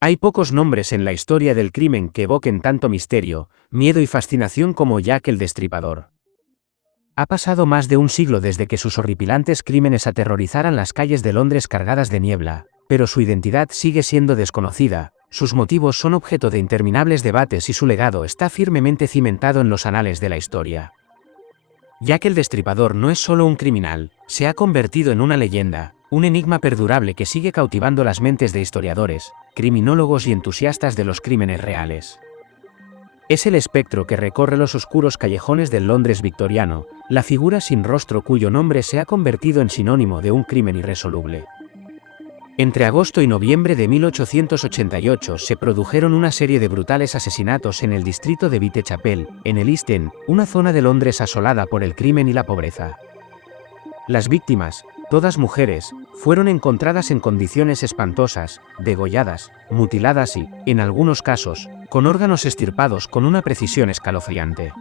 Hay pocos nombres en la historia del crimen que evoquen tanto misterio, miedo y fascinación como Jack el Destripador. Ha pasado más de un siglo desde que sus horripilantes crímenes aterrorizaran las calles de Londres cargadas de niebla, pero su identidad sigue siendo desconocida, sus motivos son objeto de interminables debates y su legado está firmemente cimentado en los anales de la historia. Jack el Destripador no es solo un criminal, se ha convertido en una leyenda, un enigma perdurable que sigue cautivando las mentes de historiadores, criminólogos y entusiastas de los crímenes reales. Es el espectro que recorre los oscuros callejones del Londres victoriano, la figura sin rostro cuyo nombre se ha convertido en sinónimo de un crimen irresoluble. Entre agosto y noviembre de 1888 se produjeron una serie de brutales asesinatos en el distrito de Whitechapel, en el East End, una zona de Londres asolada por el crimen y la pobreza. Las víctimas, todas mujeres, fueron encontradas en condiciones espantosas, degolladas, mutiladas y, en algunos casos, con órganos extirpados con una precisión escalofriante.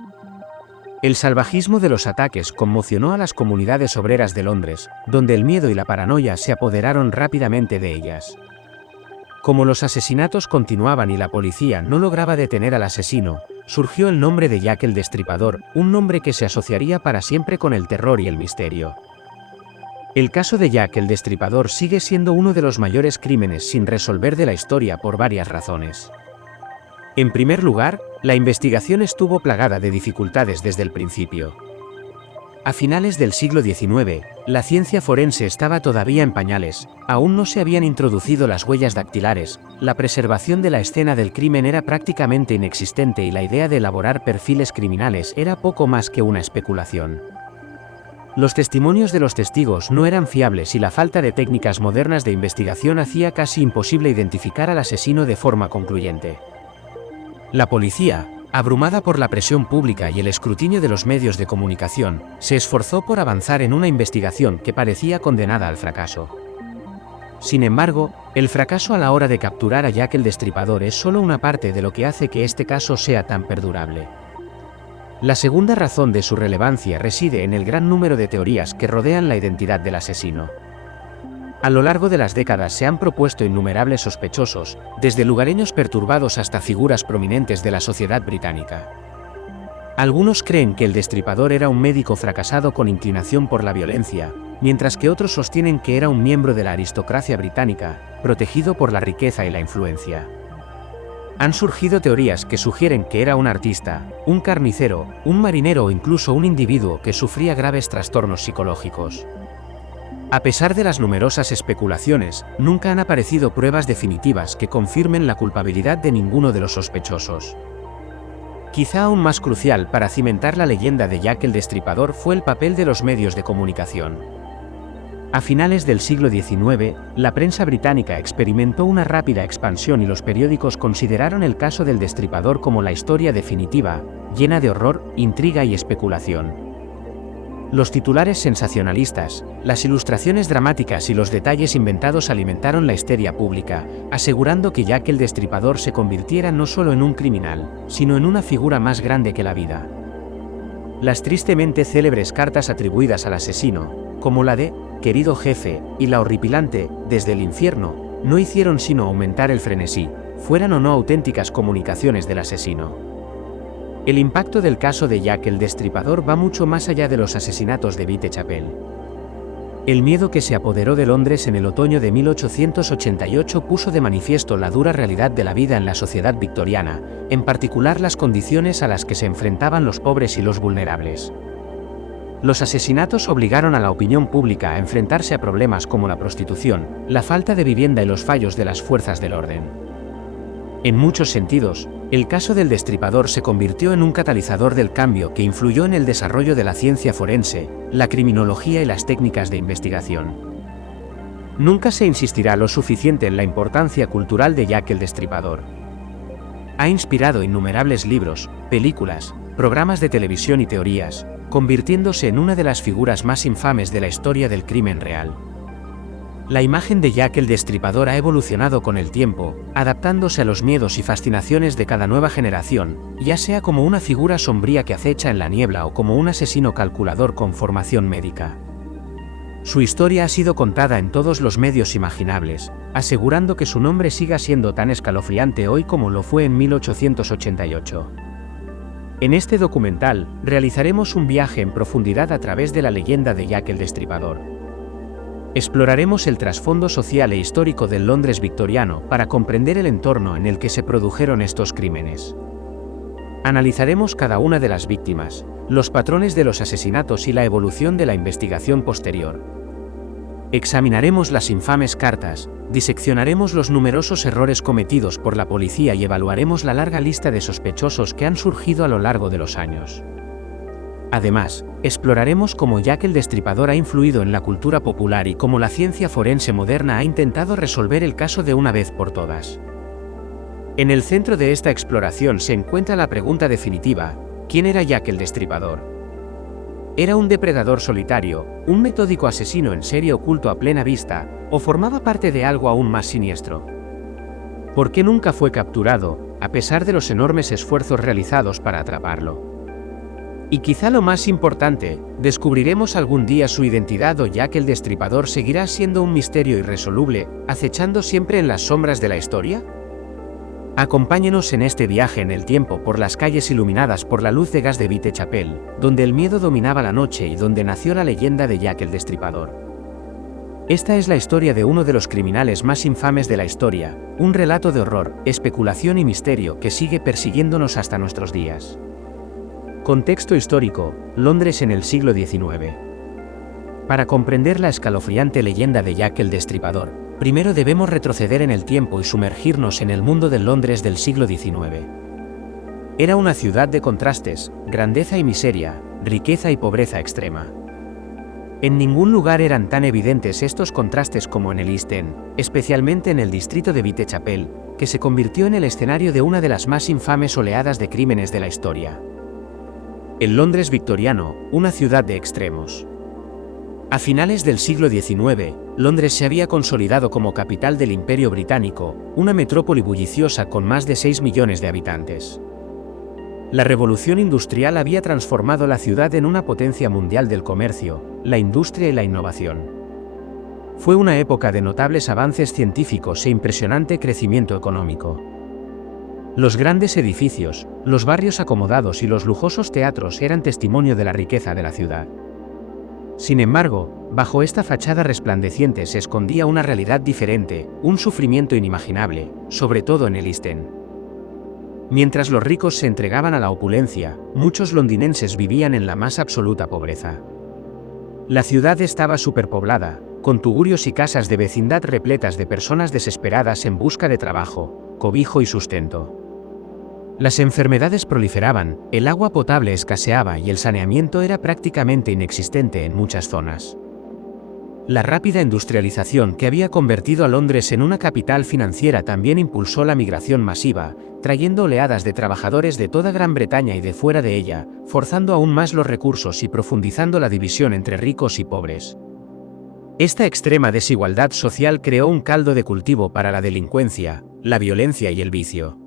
El salvajismo de los ataques conmocionó a las comunidades obreras de Londres, donde el miedo y la paranoia se apoderaron rápidamente de ellas. Como los asesinatos continuaban y la policía no lograba detener al asesino, surgió el nombre de Jack el Destripador, un nombre que se asociaría para siempre con el terror y el misterio. El caso de Jack el Destripador sigue siendo uno de los mayores crímenes sin resolver de la historia por varias razones. En primer lugar, la investigación estuvo plagada de dificultades desde el principio. A finales del siglo XIX, la ciencia forense estaba todavía en pañales, aún no se habían introducido las huellas dactilares, la preservación de la escena del crimen era prácticamente inexistente y la idea de elaborar perfiles criminales era poco más que una especulación. Los testimonios de los testigos no eran fiables y la falta de técnicas modernas de investigación hacía casi imposible identificar al asesino de forma concluyente. La policía, abrumada por la presión pública y el escrutinio de los medios de comunicación, se esforzó por avanzar en una investigación que parecía condenada al fracaso. Sin embargo, el fracaso a la hora de capturar a Jack el Destripador es solo una parte de lo que hace que este caso sea tan perdurable. La segunda razón de su relevancia reside en el gran número de teorías que rodean la identidad del asesino. A lo largo de las décadas se han propuesto innumerables sospechosos, desde lugareños perturbados hasta figuras prominentes de la sociedad británica. Algunos creen que el Destripador era un médico fracasado con inclinación por la violencia, mientras que otros sostienen que era un miembro de la aristocracia británica, protegido por la riqueza y la influencia. Han surgido teorías que sugieren que era un artista, un carnicero, un marinero o incluso un individuo que sufría graves trastornos psicológicos. A pesar de las numerosas especulaciones, nunca han aparecido pruebas definitivas que confirmen la culpabilidad de ninguno de los sospechosos. Quizá aún más crucial para cimentar la leyenda de Jack el Destripador fue el papel de los medios de comunicación. A finales del siglo XIX, la prensa británica experimentó una rápida expansión y los periódicos consideraron el caso del Destripador como la historia definitiva, llena de horror, intriga y especulación. Los titulares sensacionalistas, las ilustraciones dramáticas y los detalles inventados alimentaron la histeria pública, asegurando que Jack el Destripador se convirtiera no solo en un criminal, sino en una figura más grande que la vida. Las tristemente célebres cartas atribuidas al asesino, como la de «Querido jefe» y la horripilante «Desde el infierno», no hicieron sino aumentar el frenesí, fueran o no auténticas comunicaciones del asesino. El impacto del caso de Jack el Destripador va mucho más allá de los asesinatos de Whitechapel. El miedo que se apoderó de Londres en el otoño de 1888 puso de manifiesto la dura realidad de la vida en la sociedad victoriana, en particular las condiciones a las que se enfrentaban los pobres y los vulnerables. Los asesinatos obligaron a la opinión pública a enfrentarse a problemas como la prostitución, la falta de vivienda y los fallos de las fuerzas del orden. En muchos sentidos, el caso del Destripador se convirtió en un catalizador del cambio que influyó en el desarrollo de la ciencia forense, la criminología y las técnicas de investigación. Nunca se insistirá lo suficiente en la importancia cultural de Jack el Destripador. Ha inspirado innumerables libros, películas, programas de televisión y teorías, convirtiéndose en una de las figuras más infames de la historia del crimen real. La imagen de Jack el Destripador ha evolucionado con el tiempo, adaptándose a los miedos y fascinaciones de cada nueva generación, ya sea como una figura sombría que acecha en la niebla o como un asesino calculador con formación médica. Su historia ha sido contada en todos los medios imaginables, asegurando que su nombre siga siendo tan escalofriante hoy como lo fue en 1888. En este documental, realizaremos un viaje en profundidad a través de la leyenda de Jack el Destripador. Exploraremos el trasfondo social e histórico del Londres victoriano para comprender el entorno en el que se produjeron estos crímenes. Analizaremos cada una de las víctimas, los patrones de los asesinatos y la evolución de la investigación posterior. Examinaremos las infames cartas, diseccionaremos los numerosos errores cometidos por la policía y evaluaremos la larga lista de sospechosos que han surgido a lo largo de los años. Además, exploraremos cómo Jack el Destripador ha influido en la cultura popular y cómo la ciencia forense moderna ha intentado resolver el caso de una vez por todas. En el centro de esta exploración se encuentra la pregunta definitiva: ¿quién era Jack el Destripador? ¿Era un depredador solitario, un metódico asesino en serie oculto a plena vista, o formaba parte de algo aún más siniestro? ¿Por qué nunca fue capturado, a pesar de los enormes esfuerzos realizados para atraparlo? Y quizá lo más importante, ¿descubriremos algún día su identidad o Jack el Destripador seguirá siendo un misterio irresoluble, acechando siempre en las sombras de la historia? Acompáñenos en este viaje en el tiempo por las calles iluminadas por la luz de gas de Whitechapel, donde el miedo dominaba la noche y donde nació la leyenda de Jack el Destripador. Esta es la historia de uno de los criminales más infames de la historia, un relato de horror, especulación y misterio que sigue persiguiéndonos hasta nuestros días. Contexto histórico: Londres en el siglo XIX. Para comprender la escalofriante leyenda de Jack el Destripador, primero debemos retroceder en el tiempo y sumergirnos en el mundo del Londres del siglo XIX. Era una ciudad de contrastes, grandeza y miseria, riqueza y pobreza extrema. En ningún lugar eran tan evidentes estos contrastes como en el East End, especialmente en el distrito de Whitechapel, que se convirtió en el escenario de una de las más infames oleadas de crímenes de la historia. El Londres victoriano, una ciudad de extremos. A finales del siglo XIX, Londres se había consolidado como capital del Imperio Británico, una metrópoli bulliciosa con más de 6 millones de habitantes. La revolución industrial había transformado la ciudad en una potencia mundial del comercio, la industria y la innovación. Fue una época de notables avances científicos e impresionante crecimiento económico. Los grandes edificios, los barrios acomodados y los lujosos teatros eran testimonio de la riqueza de la ciudad. Sin embargo, bajo esta fachada resplandeciente se escondía una realidad diferente, un sufrimiento inimaginable, sobre todo en el East End. Mientras los ricos se entregaban a la opulencia, muchos londinenses vivían en la más absoluta pobreza. La ciudad estaba superpoblada, con tugurios y casas de vecindad repletas de personas desesperadas en busca de trabajo, cobijo y sustento. Las enfermedades proliferaban, el agua potable escaseaba y el saneamiento era prácticamente inexistente en muchas zonas. La rápida industrialización que había convertido a Londres en una capital financiera también impulsó la migración masiva, trayendo oleadas de trabajadores de toda Gran Bretaña y de fuera de ella, forzando aún más los recursos y profundizando la división entre ricos y pobres. Esta extrema desigualdad social creó un caldo de cultivo para la delincuencia, la violencia y el vicio.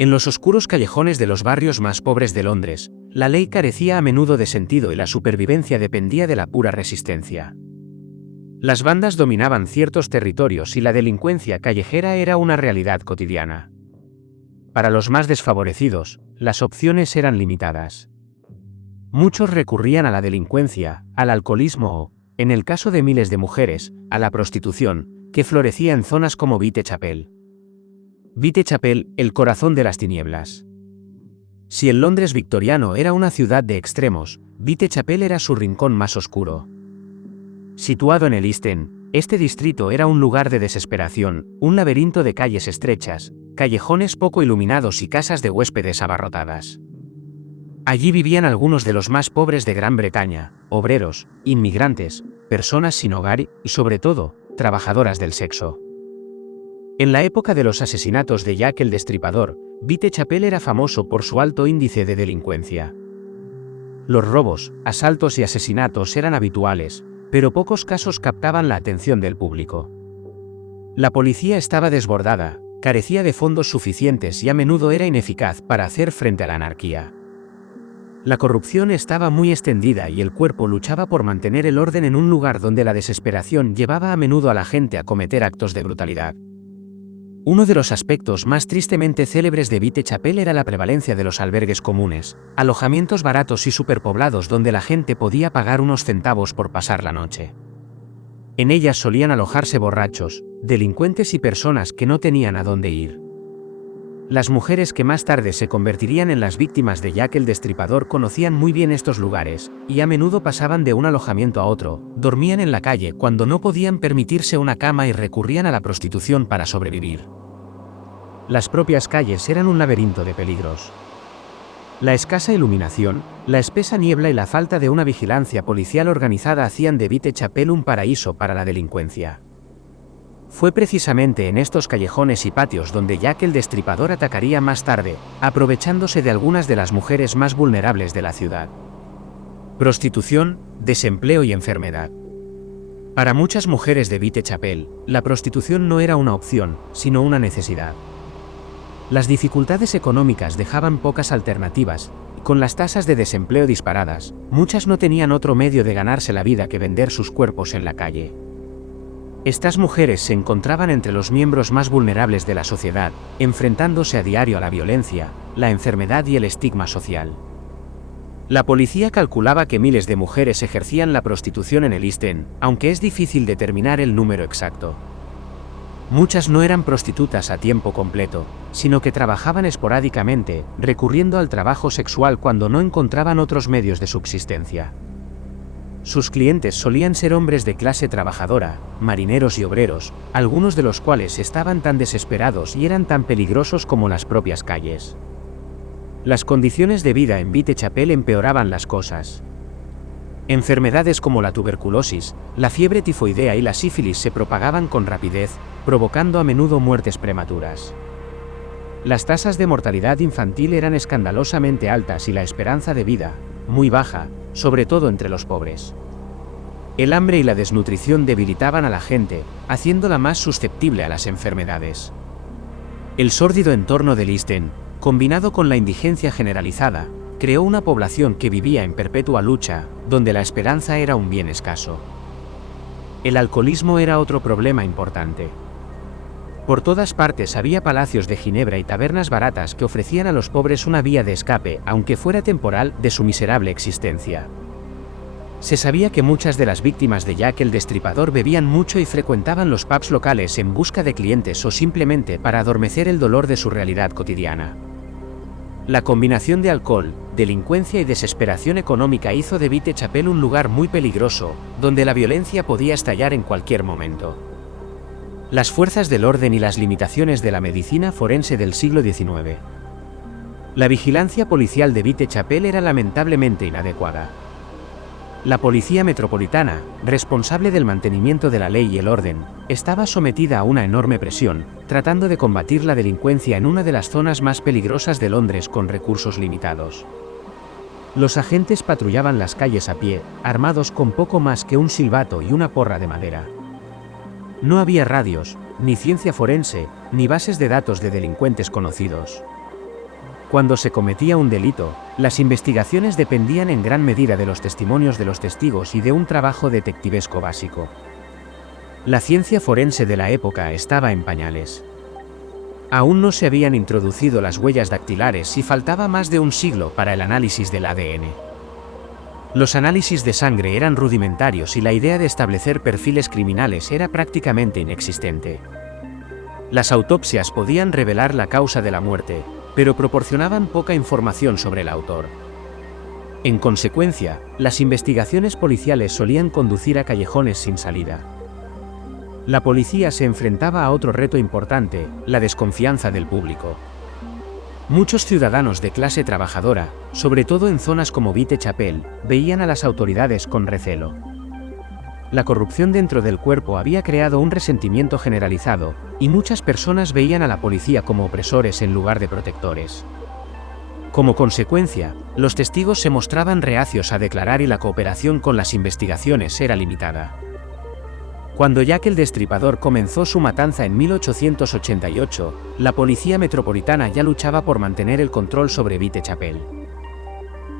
En los oscuros callejones de los barrios más pobres de Londres, la ley carecía a menudo de sentido y la supervivencia dependía de la pura resistencia. Las bandas dominaban ciertos territorios y la delincuencia callejera era una realidad cotidiana. Para los más desfavorecidos, las opciones eran limitadas. Muchos recurrían a la delincuencia, al alcoholismo o, en el caso de miles de mujeres, a la prostitución, que florecía en zonas como Whitechapel. Whitechapel, el corazón de las tinieblas. Si el Londres victoriano era una ciudad de extremos, Whitechapel era su rincón más oscuro. Situado en el East End, este distrito era un lugar de desesperación, un laberinto de calles estrechas, callejones poco iluminados y casas de huéspedes abarrotadas. Allí vivían algunos de los más pobres de Gran Bretaña, obreros, inmigrantes, personas sin hogar y, sobre todo, trabajadoras del sexo. En la época de los asesinatos de Jack el Destripador, Whitechapel era famoso por su alto índice de delincuencia. Los robos, asaltos y asesinatos eran habituales, pero pocos casos captaban la atención del público. La policía estaba desbordada, carecía de fondos suficientes y a menudo era ineficaz para hacer frente a la anarquía. La corrupción estaba muy extendida y el cuerpo luchaba por mantener el orden en un lugar donde la desesperación llevaba a menudo a la gente a cometer actos de brutalidad. Uno de los aspectos más tristemente célebres de Whitechapel era la prevalencia de los albergues comunes, alojamientos baratos y superpoblados donde la gente podía pagar unos centavos por pasar la noche. En ellas solían alojarse borrachos, delincuentes y personas que no tenían a dónde ir. Las mujeres que más tarde se convertirían en las víctimas de Jack el Destripador conocían muy bien estos lugares, y a menudo pasaban de un alojamiento a otro, dormían en la calle cuando no podían permitirse una cama y recurrían a la prostitución para sobrevivir. Las propias calles eran un laberinto de peligros. La escasa iluminación, la espesa niebla y la falta de una vigilancia policial organizada hacían de Whitechapel un paraíso para la delincuencia. Fue precisamente en estos callejones y patios donde Jack el Destripador atacaría más tarde, aprovechándose de algunas de las mujeres más vulnerables de la ciudad. Prostitución, desempleo y enfermedad. Para muchas mujeres de Whitechapel, la prostitución no era una opción, sino una necesidad. Las dificultades económicas dejaban pocas alternativas, y con las tasas de desempleo disparadas, muchas no tenían otro medio de ganarse la vida que vender sus cuerpos en la calle. Estas mujeres se encontraban entre los miembros más vulnerables de la sociedad, enfrentándose a diario a la violencia, la enfermedad y el estigma social. La policía calculaba que miles de mujeres ejercían la prostitución en el East End, aunque es difícil determinar el número exacto. Muchas no eran prostitutas a tiempo completo, sino que trabajaban esporádicamente, recurriendo al trabajo sexual cuando no encontraban otros medios de subsistencia. Sus clientes solían ser hombres de clase trabajadora, marineros y obreros, algunos de los cuales estaban tan desesperados y eran tan peligrosos como las propias calles. Las condiciones de vida en Whitechapel empeoraban las cosas. Enfermedades como la tuberculosis, la fiebre tifoidea y la sífilis se propagaban con rapidez, provocando a menudo muertes prematuras. Las tasas de mortalidad infantil eran escandalosamente altas y la esperanza de vida, muy baja, sobre todo entre los pobres. El hambre y la desnutrición debilitaban a la gente, haciéndola más susceptible a las enfermedades. El sórdido entorno del East End, combinado con la indigencia generalizada, creó una población que vivía en perpetua lucha, donde la esperanza era un bien escaso. El alcoholismo era otro problema importante. Por todas partes había palacios de ginebra y tabernas baratas que ofrecían a los pobres una vía de escape, aunque fuera temporal, de su miserable existencia. Se sabía que muchas de las víctimas de Jack el Destripador bebían mucho y frecuentaban los pubs locales en busca de clientes o simplemente para adormecer el dolor de su realidad cotidiana. La combinación de alcohol, delincuencia y desesperación económica hizo de Whitechapel un lugar muy peligroso, donde la violencia podía estallar en cualquier momento. Las fuerzas del orden y las limitaciones de la medicina forense del siglo XIX. La vigilancia policial de Whitechapel era lamentablemente inadecuada. La policía metropolitana, responsable del mantenimiento de la ley y el orden, estaba sometida a una enorme presión, tratando de combatir la delincuencia en una de las zonas más peligrosas de Londres con recursos limitados. Los agentes patrullaban las calles a pie, armados con poco más que un silbato y una porra de madera. No había radios, ni ciencia forense, ni bases de datos de delincuentes conocidos. Cuando se cometía un delito, las investigaciones dependían en gran medida de los testimonios de los testigos y de un trabajo detectivesco básico. La ciencia forense de la época estaba en pañales. Aún no se habían introducido las huellas dactilares y faltaba más de un siglo para el análisis del ADN. Los análisis de sangre eran rudimentarios y la idea de establecer perfiles criminales era prácticamente inexistente. Las autopsias podían revelar la causa de la muerte, pero proporcionaban poca información sobre el autor. En consecuencia, las investigaciones policiales solían conducir a callejones sin salida. La policía se enfrentaba a otro reto importante, la desconfianza del público. Muchos ciudadanos de clase trabajadora, sobre todo en zonas como Whitechapel, veían a las autoridades con recelo. La corrupción dentro del cuerpo había creado un resentimiento generalizado, y muchas personas veían a la policía como opresores en lugar de protectores. Como consecuencia, los testigos se mostraban reacios a declarar y la cooperación con las investigaciones era limitada. Cuando Jack el Destripador comenzó su matanza en 1888, la policía metropolitana ya luchaba por mantener el control sobre Whitechapel.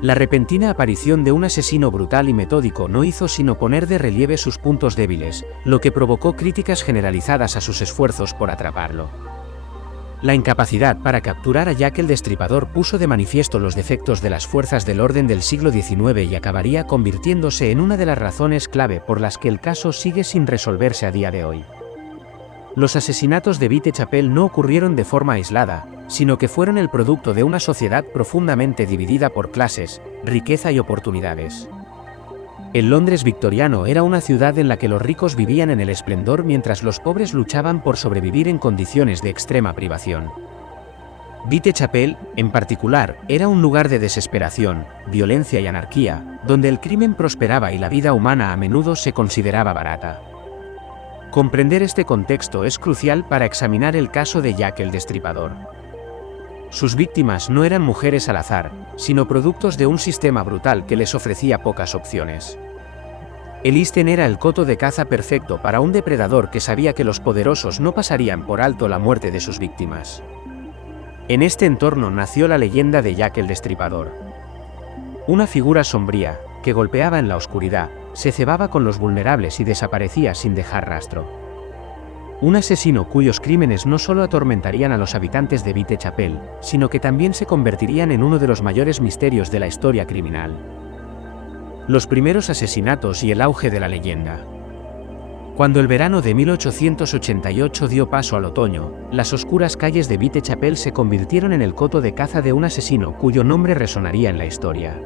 La repentina aparición de un asesino brutal y metódico no hizo sino poner de relieve sus puntos débiles, lo que provocó críticas generalizadas a sus esfuerzos por atraparlo. La incapacidad para capturar a Jack el Destripador puso de manifiesto los defectos de las fuerzas del orden del siglo XIX y acabaría convirtiéndose en una de las razones clave por las que el caso sigue sin resolverse a día de hoy. Los asesinatos de Whitechapel no ocurrieron de forma aislada, sino que fueron el producto de una sociedad profundamente dividida por clases, riqueza y oportunidades. El Londres victoriano era una ciudad en la que los ricos vivían en el esplendor mientras los pobres luchaban por sobrevivir en condiciones de extrema privación. Whitechapel, en particular, era un lugar de desesperación, violencia y anarquía, donde el crimen prosperaba y la vida humana a menudo se consideraba barata. Comprender este contexto es crucial para examinar el caso de Jack el Destripador. Sus víctimas no eran mujeres al azar, sino productos de un sistema brutal que les ofrecía pocas opciones. El East End era el coto de caza perfecto para un depredador que sabía que los poderosos no pasarían por alto la muerte de sus víctimas. En este entorno nació la leyenda de Jack el Destripador. Una figura sombría, que golpeaba en la oscuridad, se cebaba con los vulnerables y desaparecía sin dejar rastro. Un asesino cuyos crímenes no solo atormentarían a los habitantes de Whitechapel, sino que también se convertirían en uno de los mayores misterios de la historia criminal. Los primeros asesinatos y el auge de la leyenda. Cuando el verano de 1888 dio paso al otoño, las oscuras calles de Whitechapel se convirtieron en el coto de caza de un asesino cuyo nombre resonaría en la historia.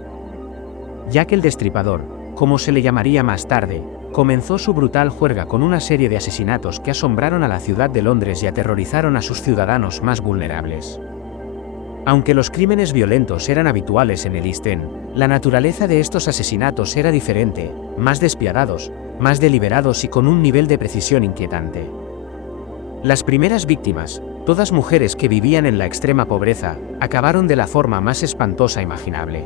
Jack el Destripador, como se le llamaría más tarde, comenzó su brutal juerga con una serie de asesinatos que asombraron a la ciudad de Londres y aterrorizaron a sus ciudadanos más vulnerables. Aunque los crímenes violentos eran habituales en el East End, la naturaleza de estos asesinatos era diferente, más despiadados, más deliberados y con un nivel de precisión inquietante. Las primeras víctimas, todas mujeres que vivían en la extrema pobreza, acabaron de la forma más espantosa imaginable.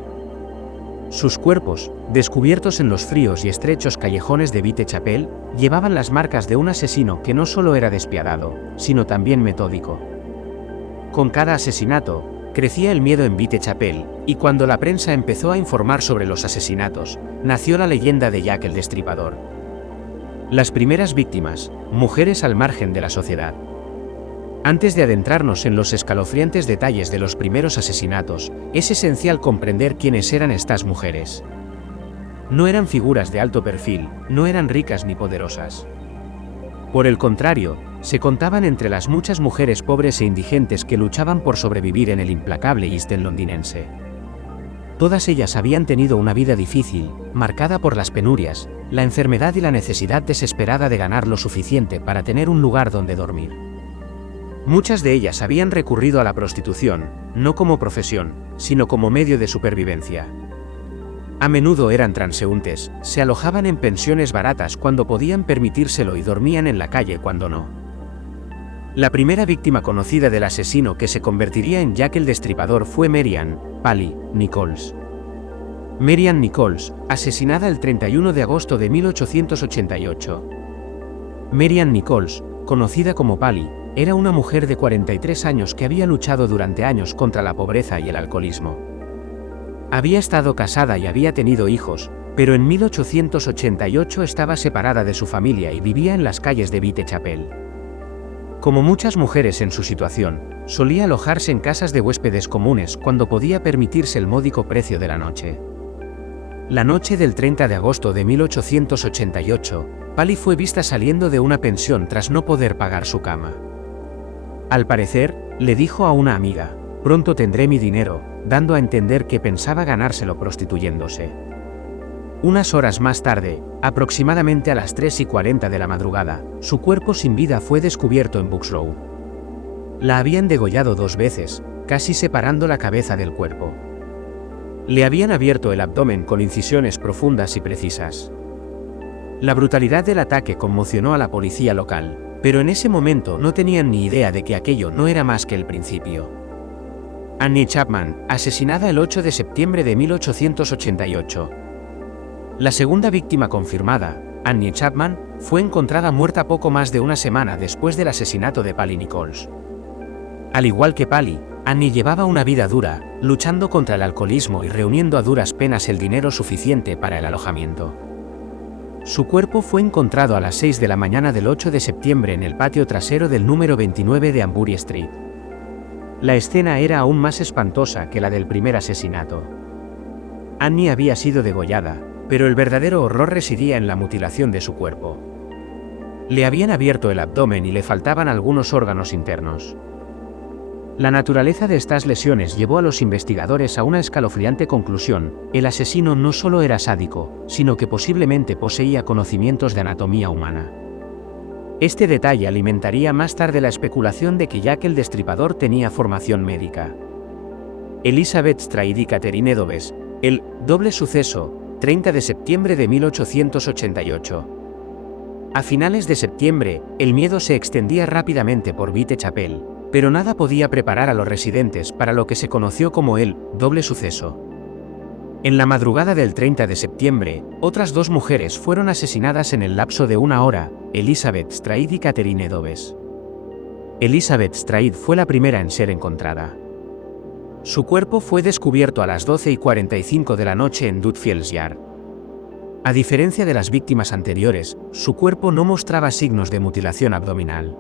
Sus cuerpos, descubiertos en los fríos y estrechos callejones de Whitechapel, llevaban las marcas de un asesino que no solo era despiadado, sino también metódico. Con cada asesinato, crecía el miedo en Whitechapel, y cuando la prensa empezó a informar sobre los asesinatos, nació la leyenda de Jack el Destripador. Las primeras víctimas, mujeres al margen de la sociedad. Antes de adentrarnos en los escalofriantes detalles de los primeros asesinatos, es esencial comprender quiénes eran estas mujeres. No eran figuras de alto perfil, no eran ricas ni poderosas. Por el contrario, se contaban entre las muchas mujeres pobres e indigentes que luchaban por sobrevivir en el implacable East End londinense. Todas ellas habían tenido una vida difícil, marcada por las penurias, la enfermedad y la necesidad desesperada de ganar lo suficiente para tener un lugar donde dormir. Muchas de ellas habían recurrido a la prostitución, no como profesión, sino como medio de supervivencia. A menudo eran transeúntes, se alojaban en pensiones baratas cuando podían permitírselo y dormían en la calle cuando no. La primera víctima conocida del asesino que se convertiría en Jack el Destripador fue Marian "Pally" Nichols. Marian Nichols, asesinada el 31 de agosto de 1888. Marian Nichols, conocida como Pally, era una mujer de 43 años que había luchado durante años contra la pobreza y el alcoholismo. Había estado casada y había tenido hijos, pero en 1888 estaba separada de su familia y vivía en las calles de Whitechapel. Como muchas mujeres en su situación, solía alojarse en casas de huéspedes comunes cuando podía permitirse el módico precio de la noche. La noche del 30 de agosto de 1888, Pally fue vista saliendo de una pensión tras no poder pagar su cama. Al parecer, le dijo a una amiga, «Pronto tendré mi dinero», dando a entender que pensaba ganárselo prostituyéndose. Unas horas más tarde, aproximadamente a las 3:40 de la madrugada, su cuerpo sin vida fue descubierto en Bucks Row. La habían degollado 2 veces, casi separando la cabeza del cuerpo. Le habían abierto el abdomen con incisiones profundas y precisas. La brutalidad del ataque conmocionó a la policía local, pero en ese momento no tenían ni idea de que aquello no era más que el principio. Annie Chapman, asesinada el 8 de septiembre de 1888. La segunda víctima confirmada, Annie Chapman, fue encontrada muerta poco más de una semana después del asesinato de Pally Nichols. Al igual que Pally, Annie llevaba una vida dura, luchando contra el alcoholismo y reuniendo a duras penas el dinero suficiente para el alojamiento. Su cuerpo fue encontrado a las 6 de la mañana del 8 de septiembre en el patio trasero del número 29 de Ambury Street. La escena era aún más espantosa que la del primer asesinato. Annie había sido degollada, pero el verdadero horror residía en la mutilación de su cuerpo. Le habían abierto el abdomen y le faltaban algunos órganos internos. La naturaleza de estas lesiones llevó a los investigadores a una escalofriante conclusión: el asesino no solo era sádico, sino que posiblemente poseía conocimientos de anatomía humana. Este detalle alimentaría más tarde la especulación de que Jack el Destripador tenía formación médica. Elizabeth Stride y Catherine Eddowes, el doble suceso, 30 de septiembre de 1888. A finales de septiembre, el miedo se extendía rápidamente por Whitechapel, pero nada podía preparar a los residentes para lo que se conoció como el doble suceso. En la madrugada del 30 de septiembre, otras dos mujeres fueron asesinadas en el lapso de una hora, Elizabeth Stride y Catherine Eddowes. Elizabeth Stride fue la primera en ser encontrada. Su cuerpo fue descubierto a las 12:45 de la noche en Dudfields Yard. A diferencia de las víctimas anteriores, su cuerpo no mostraba signos de mutilación abdominal.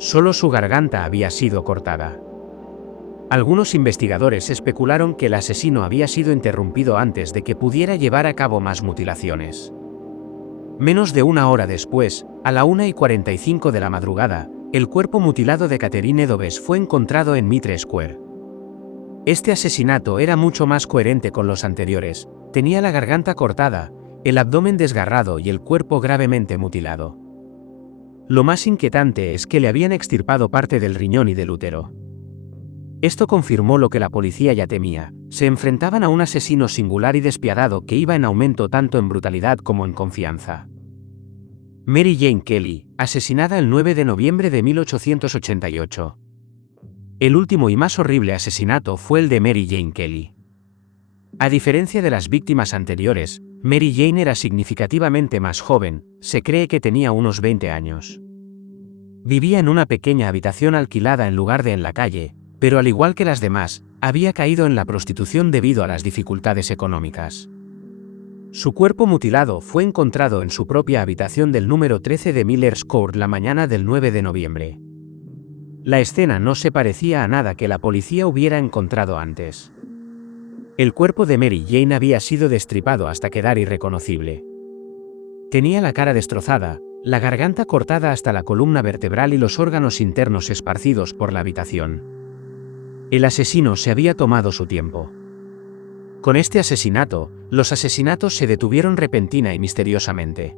Solo su garganta había sido cortada. Algunos investigadores especularon que el asesino había sido interrumpido antes de que pudiera llevar a cabo más mutilaciones. Menos de una hora después, a la 1:45 de la madrugada, el cuerpo mutilado de Catherine Eddowes fue encontrado en Mitre Square. Este asesinato era mucho más coherente con los anteriores: tenía la garganta cortada, el abdomen desgarrado y el cuerpo gravemente mutilado. Lo más inquietante es que le habían extirpado parte del riñón y del útero. Esto confirmó lo que la policía ya temía: se enfrentaban a un asesino singular y despiadado que iba en aumento tanto en brutalidad como en confianza. Mary Jane Kelly, asesinada el 9 de noviembre de 1888. El último y más horrible asesinato fue el de Mary Jane Kelly. A diferencia de las víctimas anteriores, Mary Jane era significativamente más joven, se cree que tenía unos 20 años. Vivía en una pequeña habitación alquilada en lugar de en la calle, pero al igual que las demás, había caído en la prostitución debido a las dificultades económicas. Su cuerpo mutilado fue encontrado en su propia habitación del número 13 de Miller's Court la mañana del 9 de noviembre. La escena no se parecía a nada que la policía hubiera encontrado antes. El cuerpo de Mary Jane había sido destripado hasta quedar irreconocible. Tenía la cara destrozada, la garganta cortada hasta la columna vertebral y los órganos internos esparcidos por la habitación. El asesino se había tomado su tiempo. Con este asesinato, los asesinatos se detuvieron repentina y misteriosamente.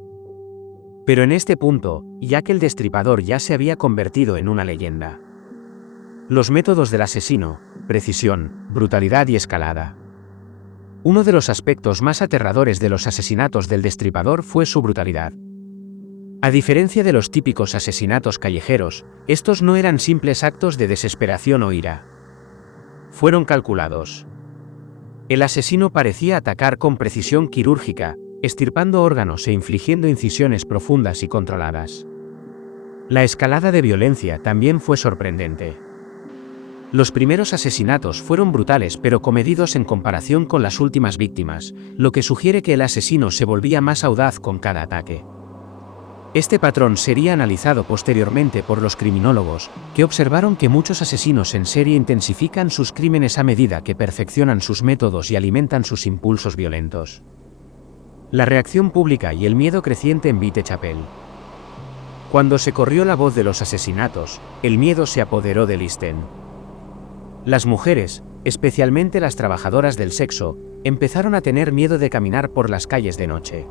Pero en este punto, Jack el Destripador ya se había convertido en una leyenda. Los métodos del asesino: precisión, brutalidad y escalada. Uno de los aspectos más aterradores de los asesinatos del Destripador fue su brutalidad. A diferencia de los típicos asesinatos callejeros, estos no eran simples actos de desesperación o ira. Fueron calculados. El asesino parecía atacar con precisión quirúrgica, extirpando órganos e infligiendo incisiones profundas y controladas. La escalada de violencia también fue sorprendente. Los primeros asesinatos fueron brutales pero comedidos en comparación con las últimas víctimas, lo que sugiere que el asesino se volvía más audaz con cada ataque. Este patrón sería analizado posteriormente por los criminólogos, que observaron que muchos asesinos en serie intensifican sus crímenes a medida que perfeccionan sus métodos y alimentan sus impulsos violentos. La reacción pública y el miedo creciente en Whitechapel. Cuando se corrió la voz de los asesinatos, el miedo se apoderó del East End. Las mujeres, especialmente las trabajadoras del sexo, empezaron a tener miedo de caminar por las calles de noche.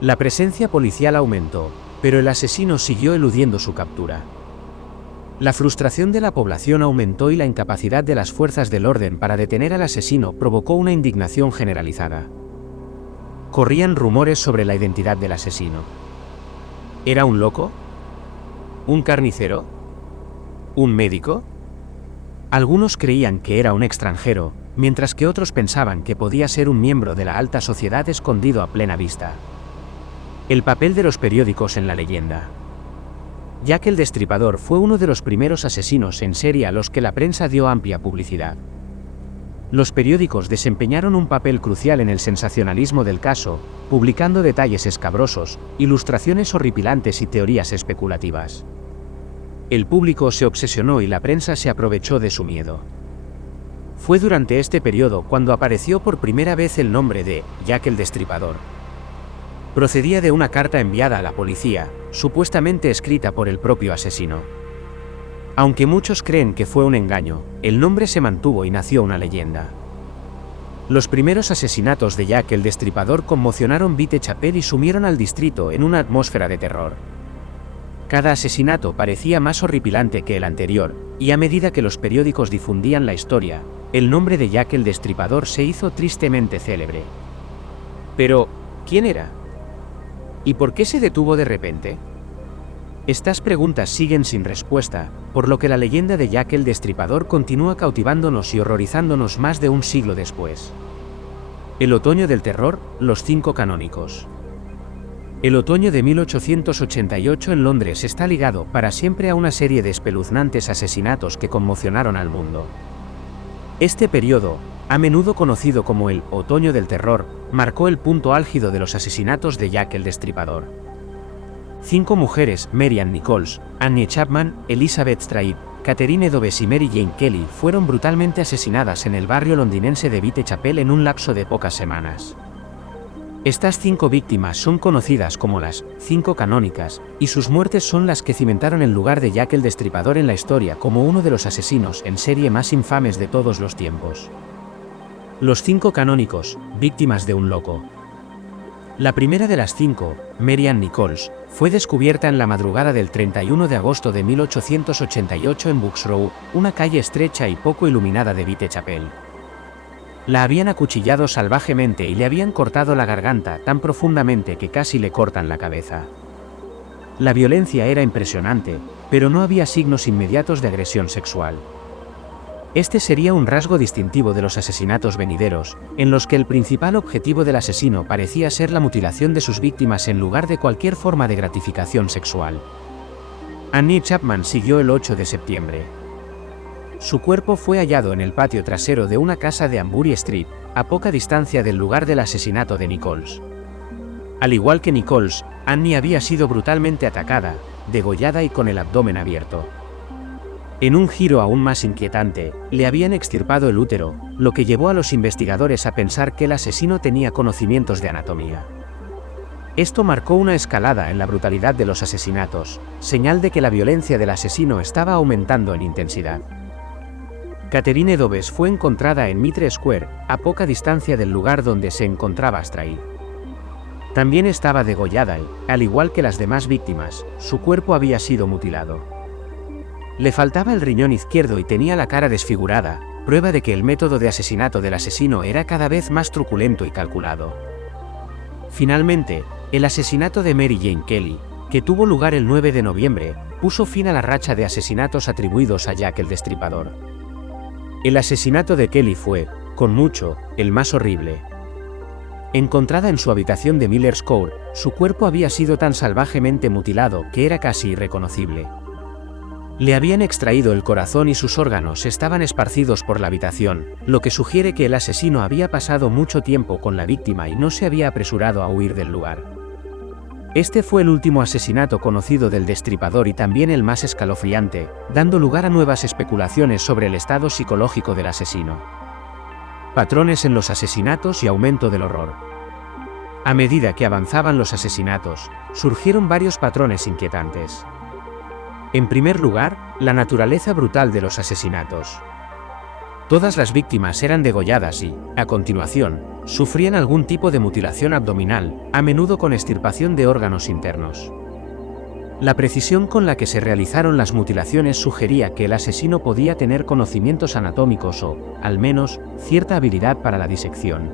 La presencia policial aumentó, pero el asesino siguió eludiendo su captura. La frustración de la población aumentó y la incapacidad de las fuerzas del orden para detener al asesino provocó una indignación generalizada. Corrían rumores sobre la identidad del asesino. ¿Era un loco? ¿Un carnicero? ¿Un médico? Algunos creían que era un extranjero, mientras que otros pensaban que podía ser un miembro de la alta sociedad escondido a plena vista. El papel de los periódicos en la leyenda. Jack el Destripador fue uno de los primeros asesinos en serie a los que la prensa dio amplia publicidad. Los periódicos desempeñaron un papel crucial en el sensacionalismo del caso, publicando detalles escabrosos, ilustraciones horripilantes y teorías especulativas. El público se obsesionó y la prensa se aprovechó de su miedo. Fue durante este periodo cuando apareció por primera vez el nombre de Jack el Destripador. Procedía de una carta enviada a la policía, supuestamente escrita por el propio asesino. Aunque muchos creen que fue un engaño, el nombre se mantuvo y nació una leyenda. Los primeros asesinatos de Jack el Destripador conmocionaron Whitechapel y sumieron al distrito en una atmósfera de terror. Cada asesinato parecía más horripilante que el anterior, y a medida que los periódicos difundían la historia, el nombre de Jack el Destripador se hizo tristemente célebre. Pero, ¿quién era? ¿Y por qué se detuvo de repente? Estas preguntas siguen sin respuesta, por lo que la leyenda de Jack el Destripador continúa cautivándonos y horrorizándonos más de un siglo después. El otoño del terror, los 5 canónicos. El otoño de 1888 en Londres está ligado para siempre a una serie de espeluznantes asesinatos que conmocionaron al mundo. Este periodo, a menudo conocido como el Otoño del Terror, marcó el punto álgido de los asesinatos de Jack el Destripador. 5 mujeres, Mary Ann Nichols, Annie Chapman, Elizabeth Stride, Catherine Eddowes y Mary Jane Kelly fueron brutalmente asesinadas en el barrio londinense de Whitechapel en un lapso de pocas semanas. Estas 5 víctimas son conocidas como las 5 canónicas, y sus muertes son las que cimentaron el lugar de Jack el Destripador en la historia como uno de los asesinos en serie más infames de todos los tiempos. Los 5 canónicos, víctimas de un loco. La primera de las 5, Mary Ann Nichols, fue descubierta en la madrugada del 31 de agosto de 1888 en Bucks Row, una calle estrecha y poco iluminada de Whitechapel. La habían acuchillado salvajemente y le habían cortado la garganta tan profundamente que casi le cortan la cabeza. La violencia era impresionante, pero no había signos inmediatos de agresión sexual. Este sería un rasgo distintivo de los asesinatos venideros, en los que el principal objetivo del asesino parecía ser la mutilación de sus víctimas en lugar de cualquier forma de gratificación sexual. Annie Chapman siguió el 8 de septiembre. Su cuerpo fue hallado en el patio trasero de una casa de Ambury Street, a poca distancia del lugar del asesinato de Nichols. Al igual que Nichols, Annie había sido brutalmente atacada, degollada y con el abdomen abierto. En un giro aún más inquietante, le habían extirpado el útero, lo que llevó a los investigadores a pensar que el asesino tenía conocimientos de anatomía. Esto marcó una escalada en la brutalidad de los asesinatos, señal de que la violencia del asesino estaba aumentando en intensidad. Catherine Eddowes fue encontrada en Mitre Square, a poca distancia del lugar donde se encontraba Stride. También estaba degollada y, al igual que las demás víctimas, su cuerpo había sido mutilado. Le faltaba el riñón izquierdo y tenía la cara desfigurada, prueba de que el método de asesinato del asesino era cada vez más truculento y calculado. Finalmente, el asesinato de Mary Jane Kelly, que tuvo lugar el 9 de noviembre, puso fin a la racha de asesinatos atribuidos a Jack el Destripador. El asesinato de Kelly fue, con mucho, el más horrible. Encontrada en su habitación de Miller's Court, su cuerpo había sido tan salvajemente mutilado que era casi irreconocible. Le habían extraído el corazón y sus órganos estaban esparcidos por la habitación, lo que sugiere que el asesino había pasado mucho tiempo con la víctima y no se había apresurado a huir del lugar. Este fue el último asesinato conocido del Destripador y también el más escalofriante, dando lugar a nuevas especulaciones sobre el estado psicológico del asesino. Patrones en los asesinatos y aumento del horror. A medida que avanzaban los asesinatos, surgieron varios patrones inquietantes. En primer lugar, la naturaleza brutal de los asesinatos. Todas las víctimas eran degolladas y, a continuación, sufrían algún tipo de mutilación abdominal, a menudo con extirpación de órganos internos. La precisión con la que se realizaron las mutilaciones sugería que el asesino podía tener conocimientos anatómicos o, al menos, cierta habilidad para la disección.